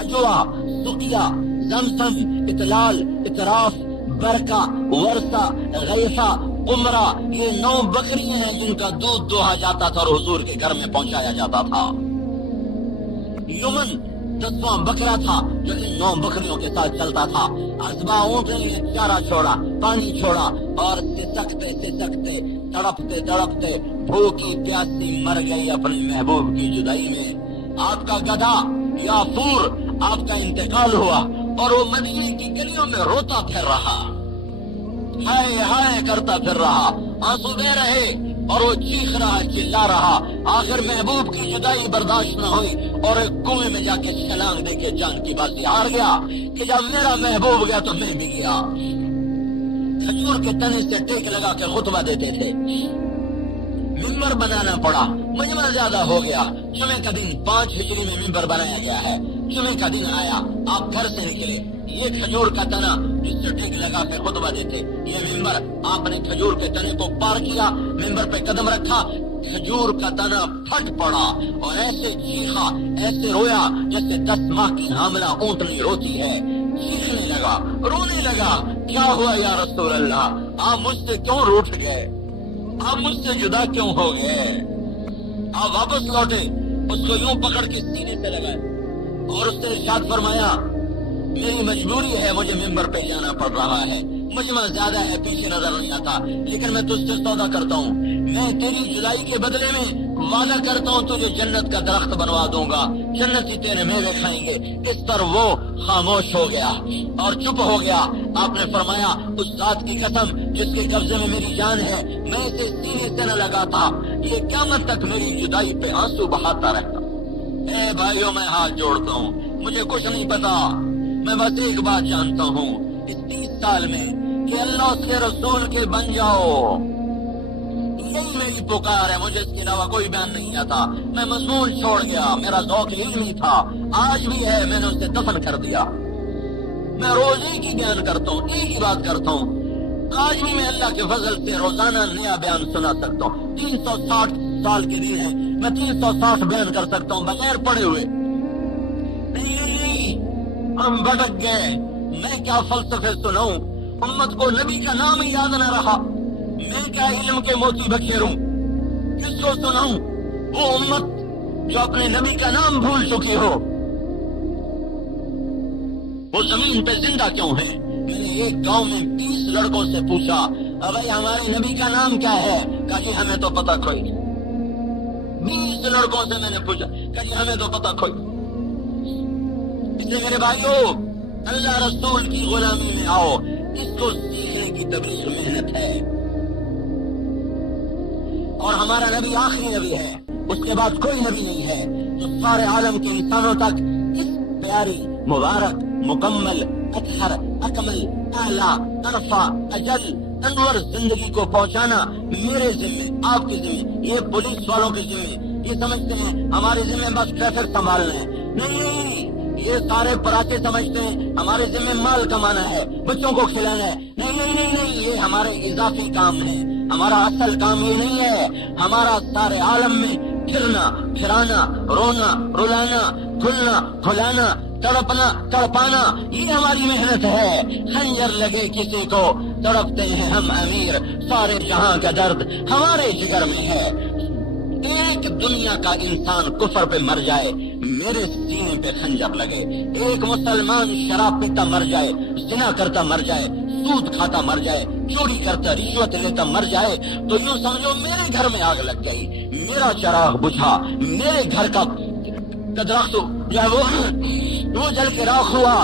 عجوہ، سقیہ، زمزم، اطلال، اطراف، برکہ، ورثہ، غیفہ، قمرہ، یہ 9 بکریاں ہیں جن کا دودھ دوہا جاتا تھا اور حضور کے گھر میں پہنچایا جاتا تھا۔ یمن 10واں بکرا تھا جو ان 9 بکریوں کے ساتھ چلتا تھا۔ ازبا اونٹنی نے چارہ چھوڑا، پانی چھوڑا، اور سسکتے سسکتے، تڑپتے تڑپتے، بھوکی پیاسی مر گئی اپنے محبوب کی جدائی میں۔ آپ کا گدھا یافور، آپ کا انتقال ہوا اور وہ مدینے کی گلیوں میں روتا پھر رہا، ہائے ہائے کرتا پھر رہا، آنسو دے رہے اور وہ چیخ رہا، چلا رہا۔ آخر محبوب کی جدائی برداشت نہ ہوئی اور ایک کنویں میں جا کے چھلانگ دے کے جان کی بازی ہار گیا کہ جب میرا محبوب گیا تو میں بھی گیا۔ کھجور کے تنے سے ٹیک لگا کے خطبہ دیتے تھے، ممبر بنانا پڑا، مجمع زیادہ ہو گیا۔ جمعے کا دن 5 ہجری میں ممبر بنایا گیا ہے۔ جمعے کا دن آیا، آپ گھر سے نکلے، یہ کھجور کا تنا جس سے ٹیک لگا کے خطبہ دیتے، یہ ممبر، آپ نے کھجور کے تنے کو پار کیا، ممبر پہ قدم رکھا، کھجور کا تنا پھٹ پڑا اور ایسے چیخا، ایسے رویا جیسے 10 ماہ کی حاملہ اونٹنی روتی ہے۔ چیخنے لگا، رونے لگا، کیا ہوا یا رسول اللہ، آپ مجھ سے کیوں روٹھ گئے، آپ مجھ سے جدا کیوں ہو گئے؟ آپ واپس لوٹے، اس کو یوں پکڑ کے سینے سے لگائے اور اس نے ارشاد فرمایا، میری مجبوری ہے، مجھے ممبر پہ جانا پڑ رہا ہے، مجمع زیادہ ہے، پیچھے نظر نہیں آتا، لیکن میں تجھ سے سودا کرتا ہوں، میں تیری جدائی کے بدلے میں وعدہ کرتا ہوں تجھے جنت کا درخت بنوا دوں گا، جنتی تیرے میوے کھائیں گے۔ اس پر وہ خاموش ہو گیا اور چپ ہو گیا۔ آپ نے فرمایا، اس ذات کی قسم جس کے قبضے میں میری جان ہے، میں اسے سینے سے نہ لگاتا، یہ قیامت تک میری جدائی پہ آنسو بہاتا رہتا۔ اے بھائیوں، میں ہاتھ جوڑتا ہوں، مجھے کچھ نہیں پتا، میں بس ایک بات جانتا ہوں اس 30 سال میں کہ اللہ کے رسول کے بن جاؤ، یہی میری پکار ہے، مجھے اس کے علاوہ کوئی بیان نہیں آتا۔ میں مضمون چھوڑ گیا، میرا ذوق علمی تھا، آج بھی ہے، میں نے اسے دفن کر دیا۔ میں روز ایک ہی بیان کرتا ہوں، ایک ہی بات کرتا ہوں، آج بھی میں اللہ کے فضل سے روزانہ نیا بیان سنا سکتا ہوں۔ 360 سال کے دن ہے، میں 360 بیان کر سکتا ہوں بغیر پڑھے ہوئے۔ نہیں، ہم بھٹک گئے، میں کیا فلسفے سناؤں، امت کو نبی کا نام ہی یاد نہ رہا، میں کیا علم کے موتی بکھیروں، کس کو سناؤں؟ وہ امت جو اپنے نبی کا نام بھول چکی ہو، وہ زمین پہ زندہ کیوں ہے؟ میں نے ایک گاؤں میں 20 لڑکوں سے پوچھا، بھائی ہمارے نبی کا نام کیا ہے؟ کہا جی ہمیں تو پتہ کوئی نہیں۔ 20 لڑکوں سے میں نے پوچھا، کہا جی ہمیں تو پتہ کوئی نہیں۔ اس لیے میرے بھائیو، اللہ رسول کی غلامی میں آؤ، اس کو سیکھنے کی تبلیغ محنت ہے، اور ہمارا نبی آخری نبی ہے، اس کے بعد کوئی نبی نہیں ہے جو سارے عالم کے انسانوں تک اس پیاری، مبارک، مکمل، اطہر، اکمل، اعلیٰ، ارفع، اجل، انور زندگی کو پہنچانا میرے ذمے، آپ کے ذمے، یہ پولیس والوں کے ذمے، یہ سمجھتے ہیں ہمارے ذمے بس ٹریفک سنبھالنا ہے، نہیں، یہ سارے پراٹھے سمجھتے ہیں ہمارے ذمے مال کمانا ہے، بچوں کو کھلانا ہے، نہیں، یہ ہمارے اضافی کام ہے، ہمارا اصل کام یہ نہیں ہے، ہمارا سارے عالم میں پھرنا، پھرانا، رونا، رلانا، کھلنا، کھلانا، تڑپنا، تڑپانا، یہ ہماری محنت ہے۔ خنجر لگے کسی کو تڑپتے ہیں ہم امیر، سارے جہاں کا درد ہمارے جگر میں ہے۔ ایک دنیا کا انسان کفر پہ مر جائے، میرے سینے پہ خنجر لگے، ایک مسلمان شراب پیتا مر جائے، زنا کرتا مر جائے، سود کھاتا مر جائے، چوری کرتا، رشوت لیتا مر جائے، تو یوں سمجھو میرے گھر میں آگ لگ گئی، میرا چراغ بجھا، میرے گھر کا درخت جو ہے وہ جل کے راکھ ہوا۔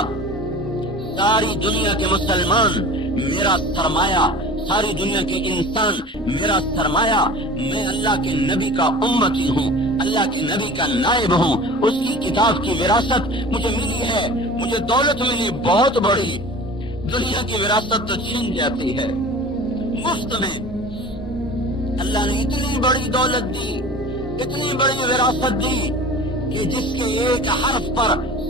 ساری دنیا کے مسلمان میرا سرمایہ، ساری دنیا کے انسان میرا سرمایہ، میں اللہ کے نبی کا امتی ہوں، اللہ کے نبی کا نائب ہوں، اس کی کتاب کی وراثت مجھے ملی ہے، مجھے دولت ملی بہت بڑی، دنیا کی وراثت تو چھین جاتی ہے مفت میں۔ اللہ نے اتنی بڑی دولت دی، اتنی بڑی وراثت دی کہ جس کے ایک حرف پر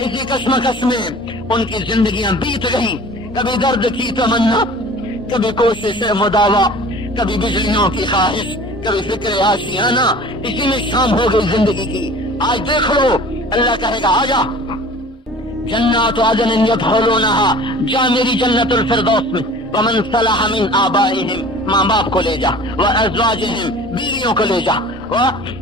اسی کشمکش میں ان کی زندگیاں بیت گئیں، کبھی درد کی تمنا، کبھی کوشش مداوا، کبھی بجلیوں کی خواہش، کبھی فکر آشیانہ، اسی میں شام ہو گئی زندگی کی۔ آج دیکھ لو، اللہ کہے گا آجا جنات عدن یدخلونہا، جا میری جنت الفردوس میں، ومن صلح من آبائہم، ماں باپ کو لے جا، وازواجہم، بیویوں کو لے جا،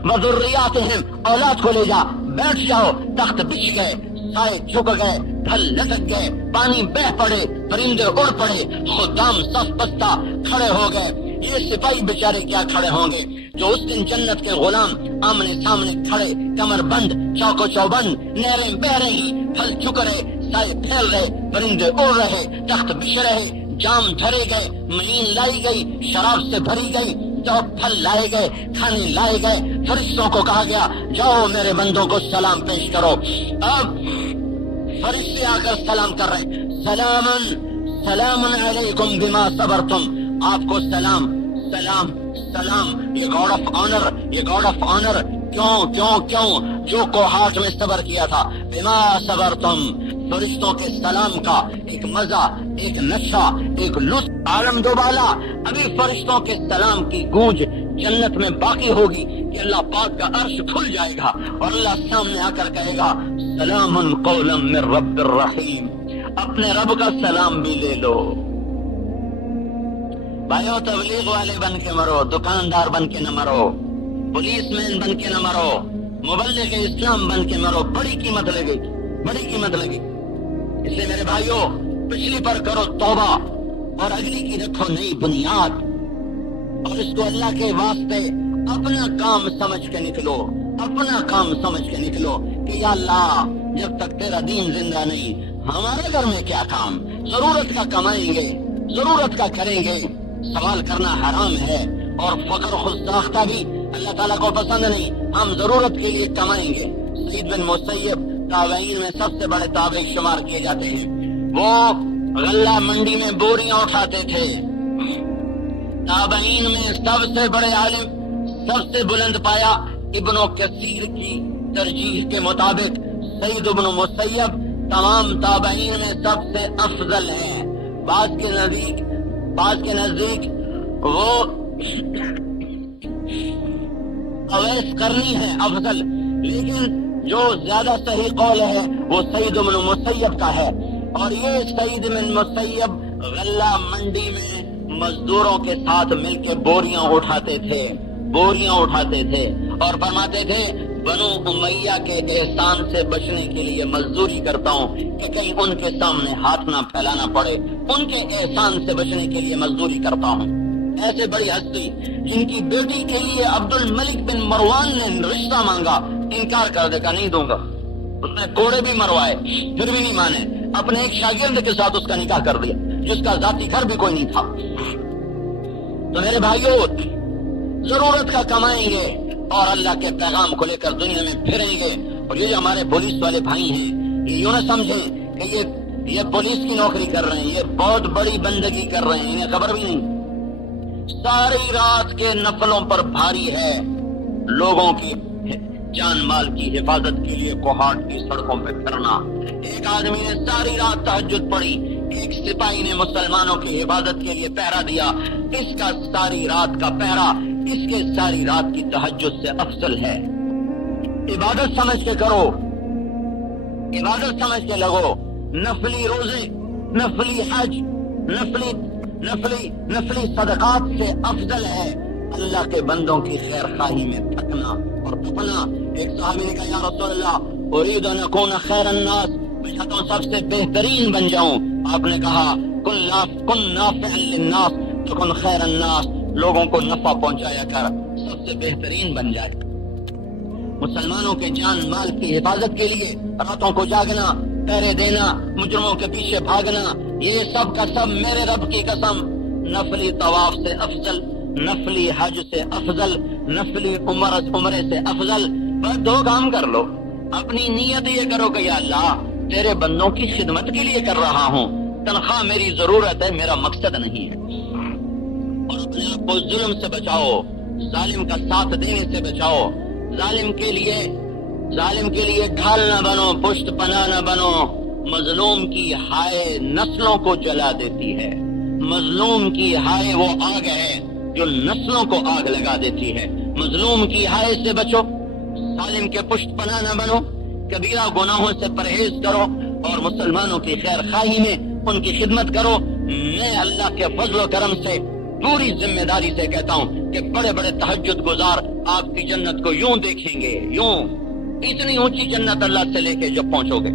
وذریاتہم، اولاد کو لے جا، بیٹھ جاؤ، تخت بچھ گئے، سائے جھک گئے، پھل لٹک گئے، پانی بہ پڑے، پرندے اڑ پڑے، خدام صف بستہ کھڑے ہو گئے۔ یہ سپاہی بیچارے کیا کھڑے ہوں گے جو اس دن جنت کے غلام آمنے سامنے کھڑے، کمر بند، چوکو چوبند، نہریں بہ رہی، پھل چک رہے، سائے پھیل رہے، پرندے اڑ رہے، تخت بچھ رہے، جام دھرے گئے، مہین لائی گئی، شراب سے بھری گئی، تو پھل لائے گئے، کھانے لائے گئے، فرشتوں کو کہا گیا جاؤ میرے بندوں کو سلام پیش کرو۔ اب فرشتے آ کر سلام کر رہے ہیں، سلام علیکم بما صبرتم، آپ کو سلام سلام سلام، یہ گاڈ آف آنر، یہ گاڈ آف آنر، کیوں جو کوہاٹ میں صبر کیا تھا، بما صبرتم، فرشتوں کے سلام کا ایک مزہ، ایک نشہ، ایک لطف عالم دوبالا۔ ابھی فرشتوں کے سلام کی گونج جنت میں باقی ہوگی کہ اللہ پاک کا عرش کھل جائے گا اور اللہ سامنے آ کر کہے گا سلام قولا من رب الرحیم، اپنے رب کا سلام بھی لے لو۔ بھائیو، تبلیغ والے بن کے مرو، دکاندار بن کے نہ مرو، پولیس مین بن کے نہ مرو، مبلغ اسلام بن کے مرو، بڑی قیمت لگے گی، بڑی قیمت لگے گی۔ اس لیے میرے بھائیو، پچھلی پر کرو توبہ اور اگلی کی رکھو نئی بنیاد، اور اس کو اللہ کے واسطے اپنا کام سمجھ کے نکلو، اپنا کام سمجھ کے نکلو کہ یا اللہ جب تک تیرا دین زندہ نہیں، ہمارے گھر میں کیا کام، ضرورت کا کمائیں گے، ضرورت کا کریں گے، سوال کرنا حرام ہے، اور فقر خود ساختہ بھی اللہ تعالیٰ کو پسند نہیں، ہم ضرورت کے لیے کمائیں گے۔ سعید بن مسیب تابعین میں سب سے بڑے تابعی شمار کیے جاتے ہیں، وہ غلہ منڈی میں بوریاں اٹھاتے تھے۔ تابعین میں سب سے بڑے عالم، سب سے بلند پایا ابن کثیر کی ترجیح کے مطابق سعید بن مسیب تمام تابعین میں سب سے افضل ہیں۔ بعض کے نزدیک وہ اویس کرنی ہے افضل، لیکن جو زیادہ صحیح قول ہے وہ سعید بن مسیب کا ہے۔ اور یہ سعید بن مسیب غلہ منڈی میں مزدوروں کے ساتھ مل کے بوریاں اٹھاتے تھے اور فرماتے تھے بنو امیہ کے احسان سے بچنے کے لیے مزدوری کرتا ہوں کہ کہیں ان کے سامنے ہاتھ نہ پھیلانا پڑے، ان کے احسان سے بچنے کے لیے مزدوری کرتا ہوں۔ ایسے بڑی ہستی جن کی بیٹی کے لیے عبد الملک بن مروان نے رشتہ مانگا، انکار کر دے گا نہیں دوں گا، اس نے کوڑے بھی مروائے پھر بھی نہیں مانے، اپنے ایک شاگرد کے ساتھ اس کا نکاح کر دیا جس کا ذاتی گھر بھی کوئی نہیں تھا۔ تو میرے بھائیوں، ضرورت کا کمائیں گے اور اللہ کے پیغام کو لے کر دنیا میں پھریں گے۔ اور یہ جو ہمارے پولیس والے بھائی ہیں، یہ یوں نہ سمجھیں کہ یہ پولیس کی نوکری کر رہے ہیں، یہ بہت بڑی بندگی کر رہے ہیں، انہیں خبر بھی نہیں۔ ساری رات کے نفلوں پر بھاری ہے، لوگوں کی جان مال کی حفاظت کے لیے کوہاٹ کی سڑکوں پہ پھرنا۔ ایک آدمی نے ساری رات تہجد پڑھی، ایک سپاہی نے مسلمانوں کی حفاظت کے لیے پہرا دیا، اس کا ساری رات کا پہرا اس کے ساری رات کی تہجد سے افضل ہے۔ عبادت سمجھ کے کرو، عبادت سمجھ کے لگو، نفلی روزے، نفلی حج، نفلی صدقات سے افضل ہے اللہ کے بندوں کی خیر خواہی میں تھکنا اور تپنا۔ ایک صحابی نے کہا یا رسول اللہ اريد ان اكون خیر الناس، میں چاہتا ہوں سب سے بہترین بن جاؤں۔ آپ نے کہا کن نافعا للناس تكن خیر الناس، لوگوں کو نفع پہنچایا کر، سب سے بہترین بن جائے۔ مسلمانوں کے جان مال کی حفاظت کے لیے راتوں کو جاگنا، پہرے دینا، مجرموں کے پیچھے بھاگنا، یہ سب کا سب میرے رب کی قسم نفلی طواف سے افضل، نفلی حج سے افضل، نفلی عمرے سے افضل۔ بس دو کام کر لو، اپنی نیت یہ کرو کہ یا اللہ تیرے بندوں کی خدمت کے لیے کر رہا ہوں، تنخواہ میری ضرورت ہے، میرا مقصد نہیں ہے۔ اور اپنے آپ کو ظلم سے بچاؤ، ظالم کا ساتھ دینے سے بچاؤ، ظالم کے لیے ظالم کے لیے ڈھال نہ بنو، پشت پناہ نہ بنو۔ مظلوم کی ہائے نسلوں کو جلا دیتی ہے، مظلوم کی ہائے وہ آگ ہے جو نسلوں کو آگ لگا دیتی ہے۔ مظلوم کی ہائے سے بچو، ظالم کے پشت پناہ نہ بنو، کبیرہ گناہوں سے پرہیز کرو اور مسلمانوں کی خیر خواہی میں ان کی خدمت کرو۔ میں اللہ کے فضل و کرم سے پوری ذمہ داری سے کہتا ہوں کہ بڑے بڑے تہجد گزار آپ کی جنت کو یوں دیکھیں گے، یوں اتنی اونچی جنت اللہ سے لے کے جب پہنچو گے۔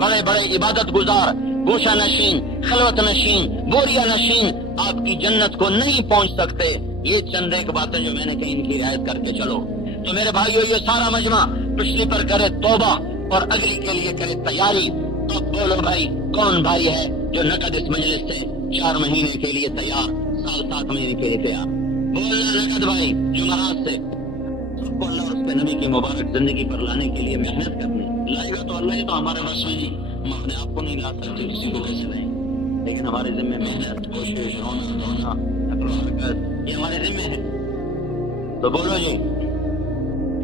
بڑے بڑے عبادت گزار، گوشہ نشین، خلوت نشین، بوریا نشین آپ کی جنت کو نہیں پہنچ سکتے۔ یہ چند ایک باتیں جو میں نے کہیں ان کی رعایت کر کے چلو۔ تو میرے بھائیو، یہ سارا مجمع پچھلی پر کرے توبہ اور اگلی کے لیے کرے تیاری۔ اب بولو بھائی، کون بھائی ہے جو نقد اس مجلس سے 4 مہینے کے لیے تیار، سال 7 مہینے کے لیے تیار؟ بولنا نقد بھائی، جمعرات سے سب کو اللہ اور اس پہ نبی کی مبارک زندگی پر لانے کے لیے محنت کرنی۔ لائے گا تو اللہ ہی، تو ہمارے بس میں نہیں، ہم اپنے آپ کو نہیں لا سکتے، کسی کو کیسے لائیں، لیکن ہمارے ذمہ محنت، کوشش، رونا دھونا، عقل و حرکت، یہ ہمارے ذمہ ہے۔ تو بولو جی،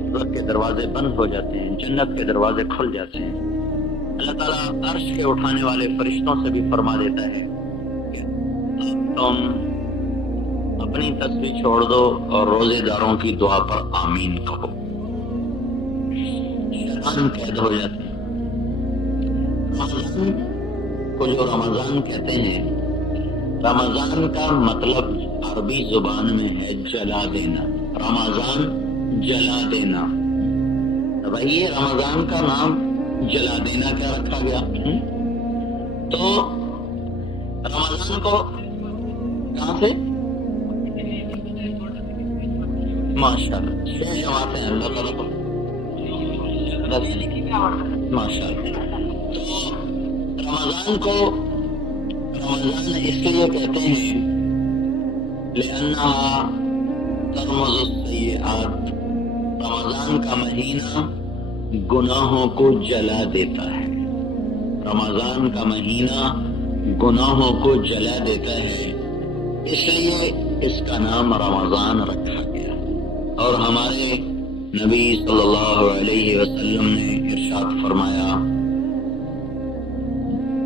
دوزخ کے دروازے بند ہو جاتے ہیں، جنت کے دروازے کھل جاتے ہیں۔ اللہ تعالیٰ عرش کے اٹھانے والے فرشتوں سے بھی فرما دیتا ہے کہ اب تم اپنی تسبیح چھوڑ دو اور روزے داروں کی دعا پر آمین کہو۔ شیطان قید ہو جاتے ہیں۔ رمضان کو جو رمضان کہتے ہیں، رمضان کا مطلب عربی زبان میں ہے جلا دینا۔ رمضان جلا دینا، وہی رمضان کا نام جلا دینا کیا رکھا گیا؟ تو رمضان کو کہاں سے؟ ماشاءاللہ 6 جماعتیں ہیں اللہ تعالیٰ کو، ماشاءاللہ۔ تو رمضان کو رمضان اس لیے کہتے ہیں لأنها ترمز السیئات، رمضان کا مہینہ گناہوں کو جلا دیتا ہے۔ رمضان کا مہینہ گناہوں کو جلا دیتا ہے، اس لیے اس کا نام رمضان رکھا گیا۔ اور ہمارے نبی صلی اللہ علیہ وسلم نے ارشاد فرمایا،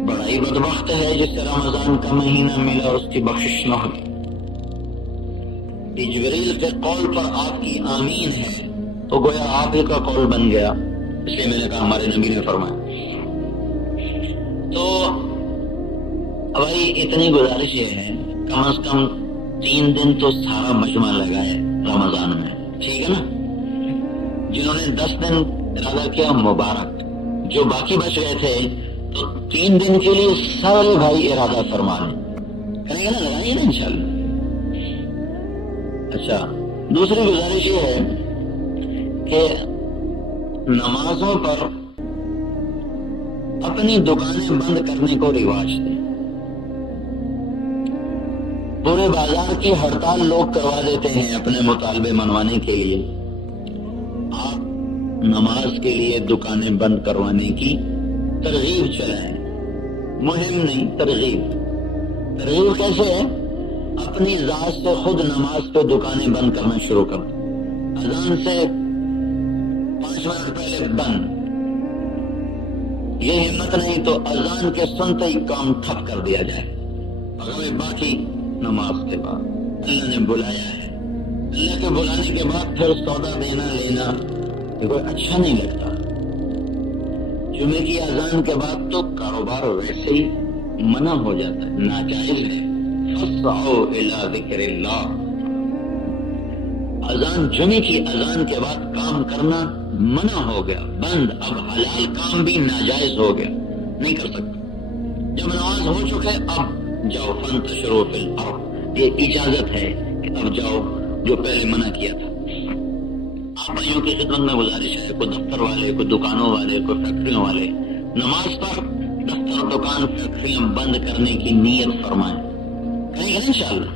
بڑا ہی بدبخت ہے جسے رمضان کا مہینہ ملا اور اس کی بخشش نہ ہوئی۔ جبریل کے قول پر آپ کی آمین ہے تو گویا آپ ہی کا قول بن گیا، اس لیے میں نے کہا ہمارے نبی نے فرمایا۔ تو بھائی اتنی گزارش یہ ہے، کم از کم 3 دن تو سارا مجمع لگائے رمضان میں، ٹھیک ہے نا؟ جنہوں نے 10 دن ارادہ کیا مبارک، جو باقی بچ گئے تھے تو 3 دن کے لیے سارے بھائی ارادہ فرما لیں، کریں گے نا، لگائیں گے نا انشاءاللہ۔ اچھا، دوسری گزارش یہ ہے کہ نمازوں پر اپنی دکانیں بند کرنے کو رواج دیں۔ پورے بازار کی ہڑتال لوگ کروا دیتے ہیں اپنے مطالبے منوانے کے لیے، آپ نماز کے لیے دکانیں بند کروانے کی ترغیب چلائیں، مہم نہیں، ترغیب کیسے ہے؟ اپنی ذات سے خود نماز پہ دکانیں بند کرنا شروع کر دیں، اذان سے 5 منٹ پہلے بند، یہ ہمت نہیں تو اذان کے سنتے ہی کام ٹھپ کر دیا جائے، اور باقی نماز کے بعد اللہ نے بلایا ہے، اللہ کے بلانے کے بعد پھر سودا دینا لینا یہ کوئی اچھا نہیں لگتا۔ جمعے کی اذان کے بعد تو کاروبار ویسے ہی منع ہو جاتا ہے، ناجائز ہے۔ فَاسْعَوْا إِلَىٰ ذِكْرِ اللَّهِ، اذان جمعے کی اذان کے بعد کام کرنا منع ہو گیا، بند، اب حلال کام بھی ناجائز ہو گیا، نہیں کر سکتے۔ جب نماز ہو چکے اب جاؤ، فَانْتَشِرُوا فِي الْأَرْضِ، یہ اجازت ہے کہ اب جاؤ، جو پہلے منع کیا تھا۔ آپ بھائیوں کی خدمت میں گزارش ہے، کوئی دفتر والے، کوئی دکانوں والے، کوئی فیکٹریوں والے، نماز پر دفتر، دکان، فیکٹریاں بند کرنے کی نیت فرمائیں، کریں گے انشاءاللہ۔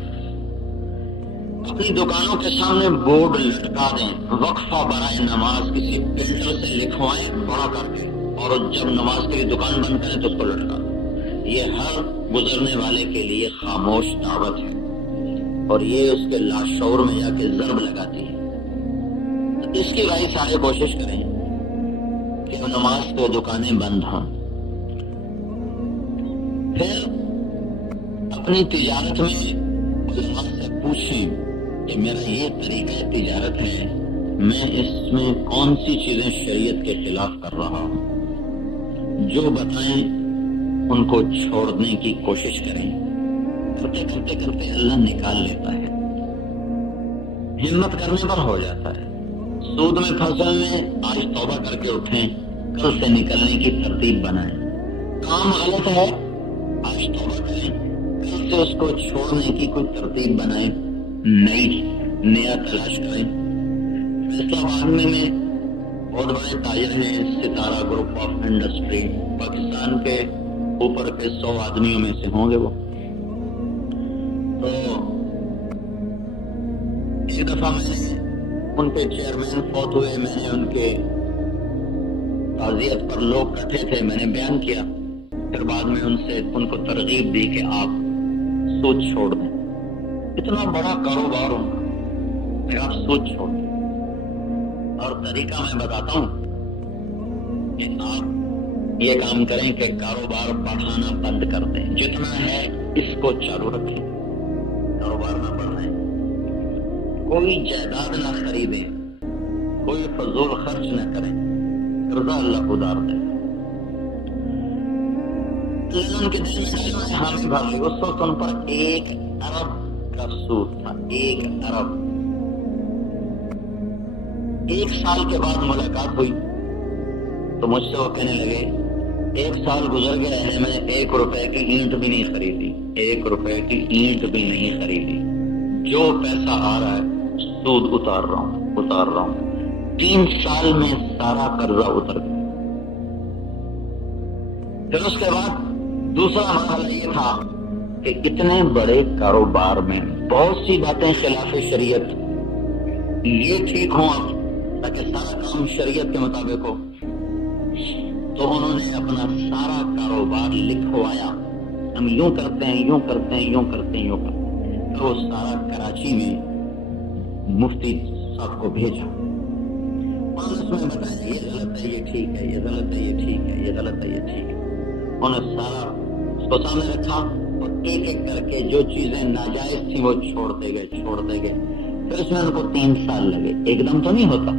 اپنی دکانوں کے سامنے بورڈ لٹکا دیں، وقفہ برائے نماز، کسی پرنٹر سے لکھوائیں بڑا کر کے، اور جب نماز کے لیے دکان بند کریں تو اس کو لٹکا دیں۔ یہ ہر گزرنے والے کے لیے خاموش دعوت ہے، اور یہ اس کے لاشعور میں جا کے ضرب لگاتی ہے۔ اس کی بھائی سارے کوشش کریں کہ نماز پہ دکانیں بند ہوں. پھر اپنی تجارت میں علماء سے پوچھیں کہ میرا یہ طریقہ تجارت ہے، میں اس میں کون سی چیزیں شریعت کے خلاف کر رہا ہوں. جو بتائیں ان کو چھوڑنے کی کوشش کریں. کرتے کرتے کرتے اللہ نکال لیتا ہے، ہمت کرنے پر ہو جاتا ہے. سود میں پھنسے میں آج توبہ کر کے اٹھیں، کل سے نکلنے کی ترتیب بنائیں. کام غلط ہے، آج توبہ کریں، کل سے اس کو چھوڑنے کی کوئی ترتیب بنائیں، نیا تلاش کریں. فیصلہ آباد میں بہت بڑے تاجر ہیں، ستارہ گروپ آف انڈسٹری، پاکستان کے اوپر کے 100 آدمیوں میں سے ہوں گے وہ. تو ایک دفعہ میں نے ان کے چیئرمین فوت ہوئے، میں نے ان کے تعزیت پر لوگ کٹھے تھے، میں نے بیان کیا. پھر بعد میں ان کو ترغیب دی کہ آپ سود چھوڑ دیں. اتنا بڑا کاروبار ہوں کہ آپ سود چھوڑ دیں. اور طریقہ میں بتاتا ہوں کہ آپ یہ کام کریں کہ کاروبار بڑھانا بند کر دیں. جتنا ہے اس کو چالو رکھیں، کاروبار نہ بڑھائیں. کوئی جائیداد نہ خریدیں، کوئی فضول خرچ نہ کریں، قرضہ اللہ ادار دے. ان کے دل میں حامی بھائی اس وقت ان پر 1 ارب کا سود تھا. 1 ارب. 1 سال کے بعد ملاقات ہوئی تو مجھ سے وہ کہنے لگے 1 سال گزر گیا ہے، میں نے 1 روپے کی اینٹ بھی نہیں خریدی، 1 روپے کی اینٹ بھی نہیں خریدی. جو پیسہ آ رہا ہے سود اتار رہا ہوں. 3 سال میں سارا قرضہ اتر گیا. پھر اس کے بعد دوسرا مرحلہ یہ تھا کہ اتنے بڑے کاروبار میں بہت سی باتیں خلاف شریعت، یہ ٹھیک ہوں اب تاکہ سارا کام شریعت کے مطابق ہو. تو انہوں نے اپنا سارا کاروبار لکھوایا، ہم یوں کرتے ہیں، یوں کرتے ہیں، یوں کرتے ہیں، یوں کرتے ہیں. تو سارا کراچی میں مفتی صاحب کو بھیجا. اس میں بتایا یہ غلط ہے، یہ ٹھیک ہے، یہ غلط ہے، یہ ٹھیک ہے، یہ غلط ہے، یہ ٹھیک ہے. انہوں نے سارا اس کو سامنے رکھا اور ایک ایک کر کے جو چیزیں ناجائز تھیں وہ چھوڑتے گئے. پھر اس میں ان کو 3 سال لگے. ایک دم تو نہیں ہوتا.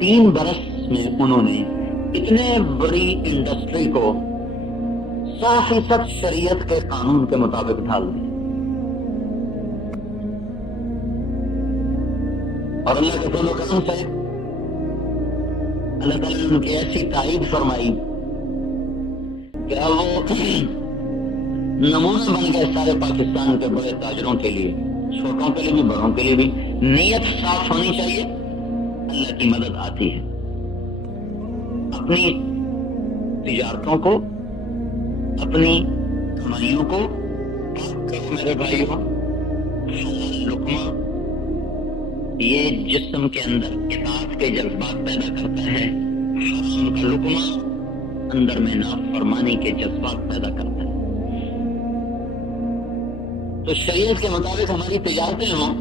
3 برس میں انہوں نے اتنے بڑی انڈسٹری کو 100% شریعت کے قانون کے مطابق ڈھال دیا. اور اللہ کے فضل و کرم سے اللہ تعالیٰ نے ان کی ایسی تائید فرمائی کہ اب وہ نمونہ بن گئے سارے پاکستان کے بڑے تاجروں کے لیے، چھوٹوں کے لیے بھی بڑوں کے لیے بھی. نیت صاف ہونی چاہیے، اللہ کی مدد آتی ہے. اپنی تجارتوں کو، اپنی کمائیوں کو پاک کرو میرے بھائیوں. لقمہ یہ جسم کے اندر اطاعت کے جذبات پیدا کرتا ہے، حرام کا لقمہ اندر میں نافرمانی کے جذبات پیدا کرتا ہے. تو شریعت کے مطابق ہماری تجارتیں ہوں.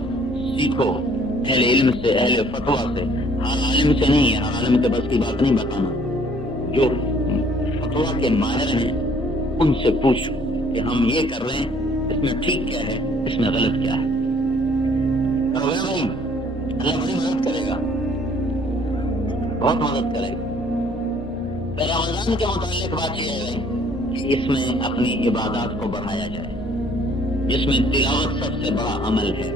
سیکھو اہل علم سے، اہل فتویٰ سے. ہر عالم سے نہیں ہے، ہر عالم کے بس کی بات نہیں بتانا. جو فتویٰ کے ماہر ہیں ان سے پوچھو کہ ہم یہ کر رہے ہیں، اس میں ٹھیک کیا ہے، اس میں غلط کیا ہے. بھائی اللہ بڑی مدد کرے گا، بہت مدد کرے گا. رمضان کے متعلق بات یہ ہے کہ اس میں اپنی عبادات کو بڑھایا جائے، جس میں تلاوت سب سے بڑا عمل ہے.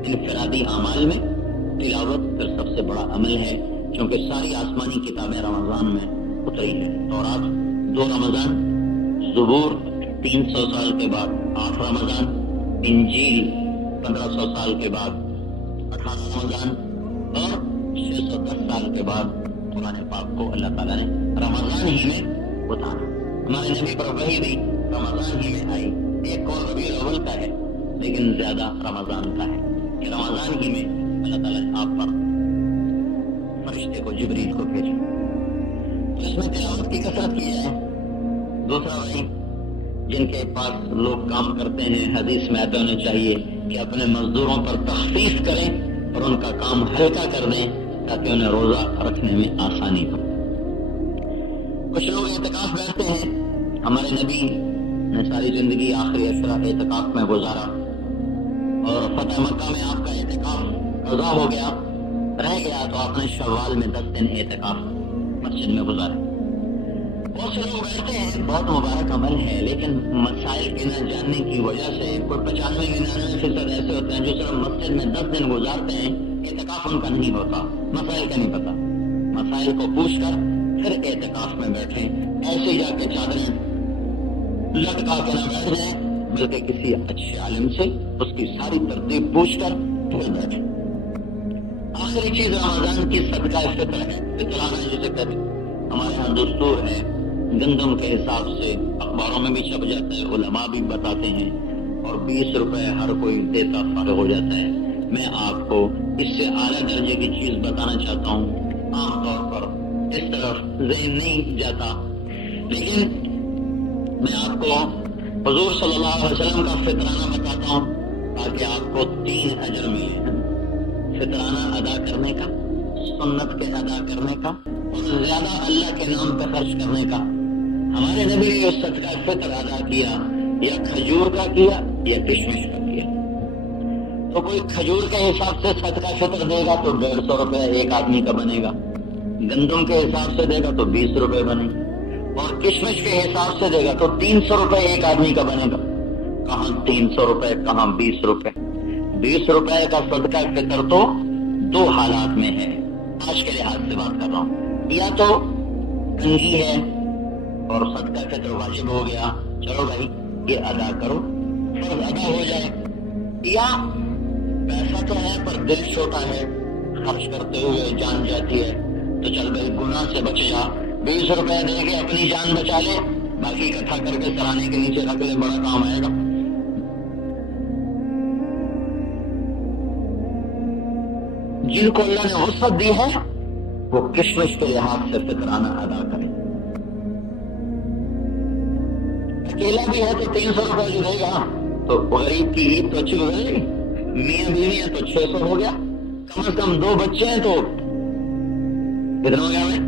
انفرادی اعمال میں تلاوت پھر سب سے بڑا عمل ہے، کیونکہ ساری آسمانی کتابیں رمضان میں اتری ہیں. تورات 2 رمضان، زبور 300 سال کے بعد 8 رمضان، انجیل 1500 سال کے بعد 18 رمضان، اور 610 سال کے بعد قرآن پاک کو اللہ تعالیٰ نے رمضان ہی میں اتارا. ہمارے نبی پر وحی بھی رمضان ہی میں آئی. ایک قول ربیع الاول کا ہے لیکن زیادہ رمضان کا ہے کہ رمضان ہی میں اللہ تعالیٰ نے آپ پر فرشتے کو، جبریل کو بھیجا. اس میں تلاوت کی کثرت کی جائے. دوسرا وحی جن کے پاس لوگ کام کرتے ہیں، حدیث میں آتے ہونے چاہیے کہ اپنے مزدوروں پر تخفیف کریں اور ان کا کام ہلکا کر دیں تاکہ انہیں روزہ رکھنے میں آسانی ہو. کچھ لوگ اعتکاف بیٹھتے ہیں. ہمارے نبی نے ساری زندگی آخری عشرہ اعتکاف میں گزارا اور فتح مکہ میں آپ کا اعتکاف قضا ہو گیا، رہ گیا تو آپ نے شوال میں 10 دن اعتکاف مسجد میں گزارا. بہت سے لوگ بیٹھتے ہیں، بہت مبارک عمل ہے، لیکن مسائل کے نہ جاننے کی وجہ سے کوئی 95-99% ایسے ہوتے ہیں جو صرف مسجد میں 10 دن گزارتے ہیں، اعتکاف ان کا نہیں ہوتا، مسائل کا نہیں پتا. مسائل کو پوچھ کر پھر اعتکاف میں بیٹھیں. ایسے جا کے چادریں لٹکا کے نہ بیٹھ جائیں، بلکہ کسی اچھے عالم سے اس کی ساری ترتیب پوچھ کر پھر بیٹھیں. آخری چیز رمضان کی صدقہ فطر ہے، فطرانہ جسے کہتے ہیں. ہمارے یہاں دستور ہے، گندم کے حساب سے اخباروں میں بھی چھپ جاتا ہے، علماء بھی بتاتے ہیں، اور 20 روپے ہر کوئی دیتا فارغ ہو جاتا ہے. میں آپ کو اس سے اعلیٰ درجے کی چیز بتانا چاہتا ہوں. عام طور پر اس طرف ذہن نہیں جاتا، لیکن میں آپ کو حضور صلی اللہ علیہ وسلم کا فطرانہ بتاتا ہوں تاکہ آپ کو 3 اجر ملے. فطرانہ ادا کرنے کا، سنت کے ادا کرنے کا، اور زیادہ اللہ کے نام پہ خرچ کرنے کا. ہمارے نبی نے صدقہ فطر ادا کیا، یا کھجور کا کیا یا کشمش کا کیا. تو کوئی کھجور کے حساب سے صدقہ فطر دے گا تو 150 روپے ایک آدمی کا بنے گا، گندم کے حساب سے دے گا تو 20 روپے بنے گا، اور کشمش کے حساب سے دے گا تو 300 روپے ایک آدمی کا بنے گا. کہاں 300 روپے، کہاں 20 روپے. 20 روپے کا صدقہ فطر تو 2 حالات میں ہے. آج کے لحاظ سے بات کر رہا ہوں، یا تو تنگی ہے اور صدقہ فطر واجب ہو گیا، چلو بھائی یہ ادا کرو، فرض ادا ہو جائے. یا پیسہ تو ہے پر دل چھوٹا ہے، خرچ کرتے ہوئے جان جاتی ہے، تو چل بھائی گناہ سے بچ جا، 20 روپے دے کے اپنی جان بچا لے، باقی اکٹھا کر کے سرانے کے نیچے رکھ لے، بڑا کام آئے گا. جن کو اللہ نے وسعت دی ہے وہ کشمش کے لحاظ سے فطرانہ ادا کرے. اکیلا بھی ہے تو 300 روپے جو دے گا، تو غریب کی عید تو اچھی گزر گئی. میاں بیوی ہیں تو 600 ہو گیا، کم از کم 2 بچے ہیں تو کتنا ہو گیا ہمیں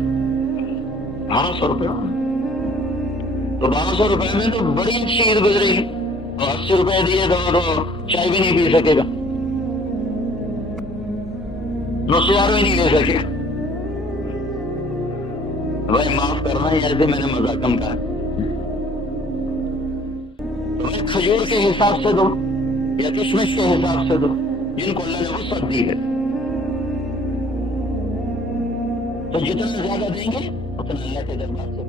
1200 روپے. تو 1200 روپے میں تو بڑی اچھی عید گزرے گی. اور 80 روپے دیے تو چائے بھی نہیں پی سکے گا، نسوار بھی نہیں لے سکے. بھائی معاف کرنا یار، میں نے مزہ کم کہا. کھجور کے حساب سے دو یا کشمش کے حساب سے دو، جن کو اللہ نے وسعت دی ہے. تو جتنا زیادہ دیں گے اتنا اللہ کے دربار سے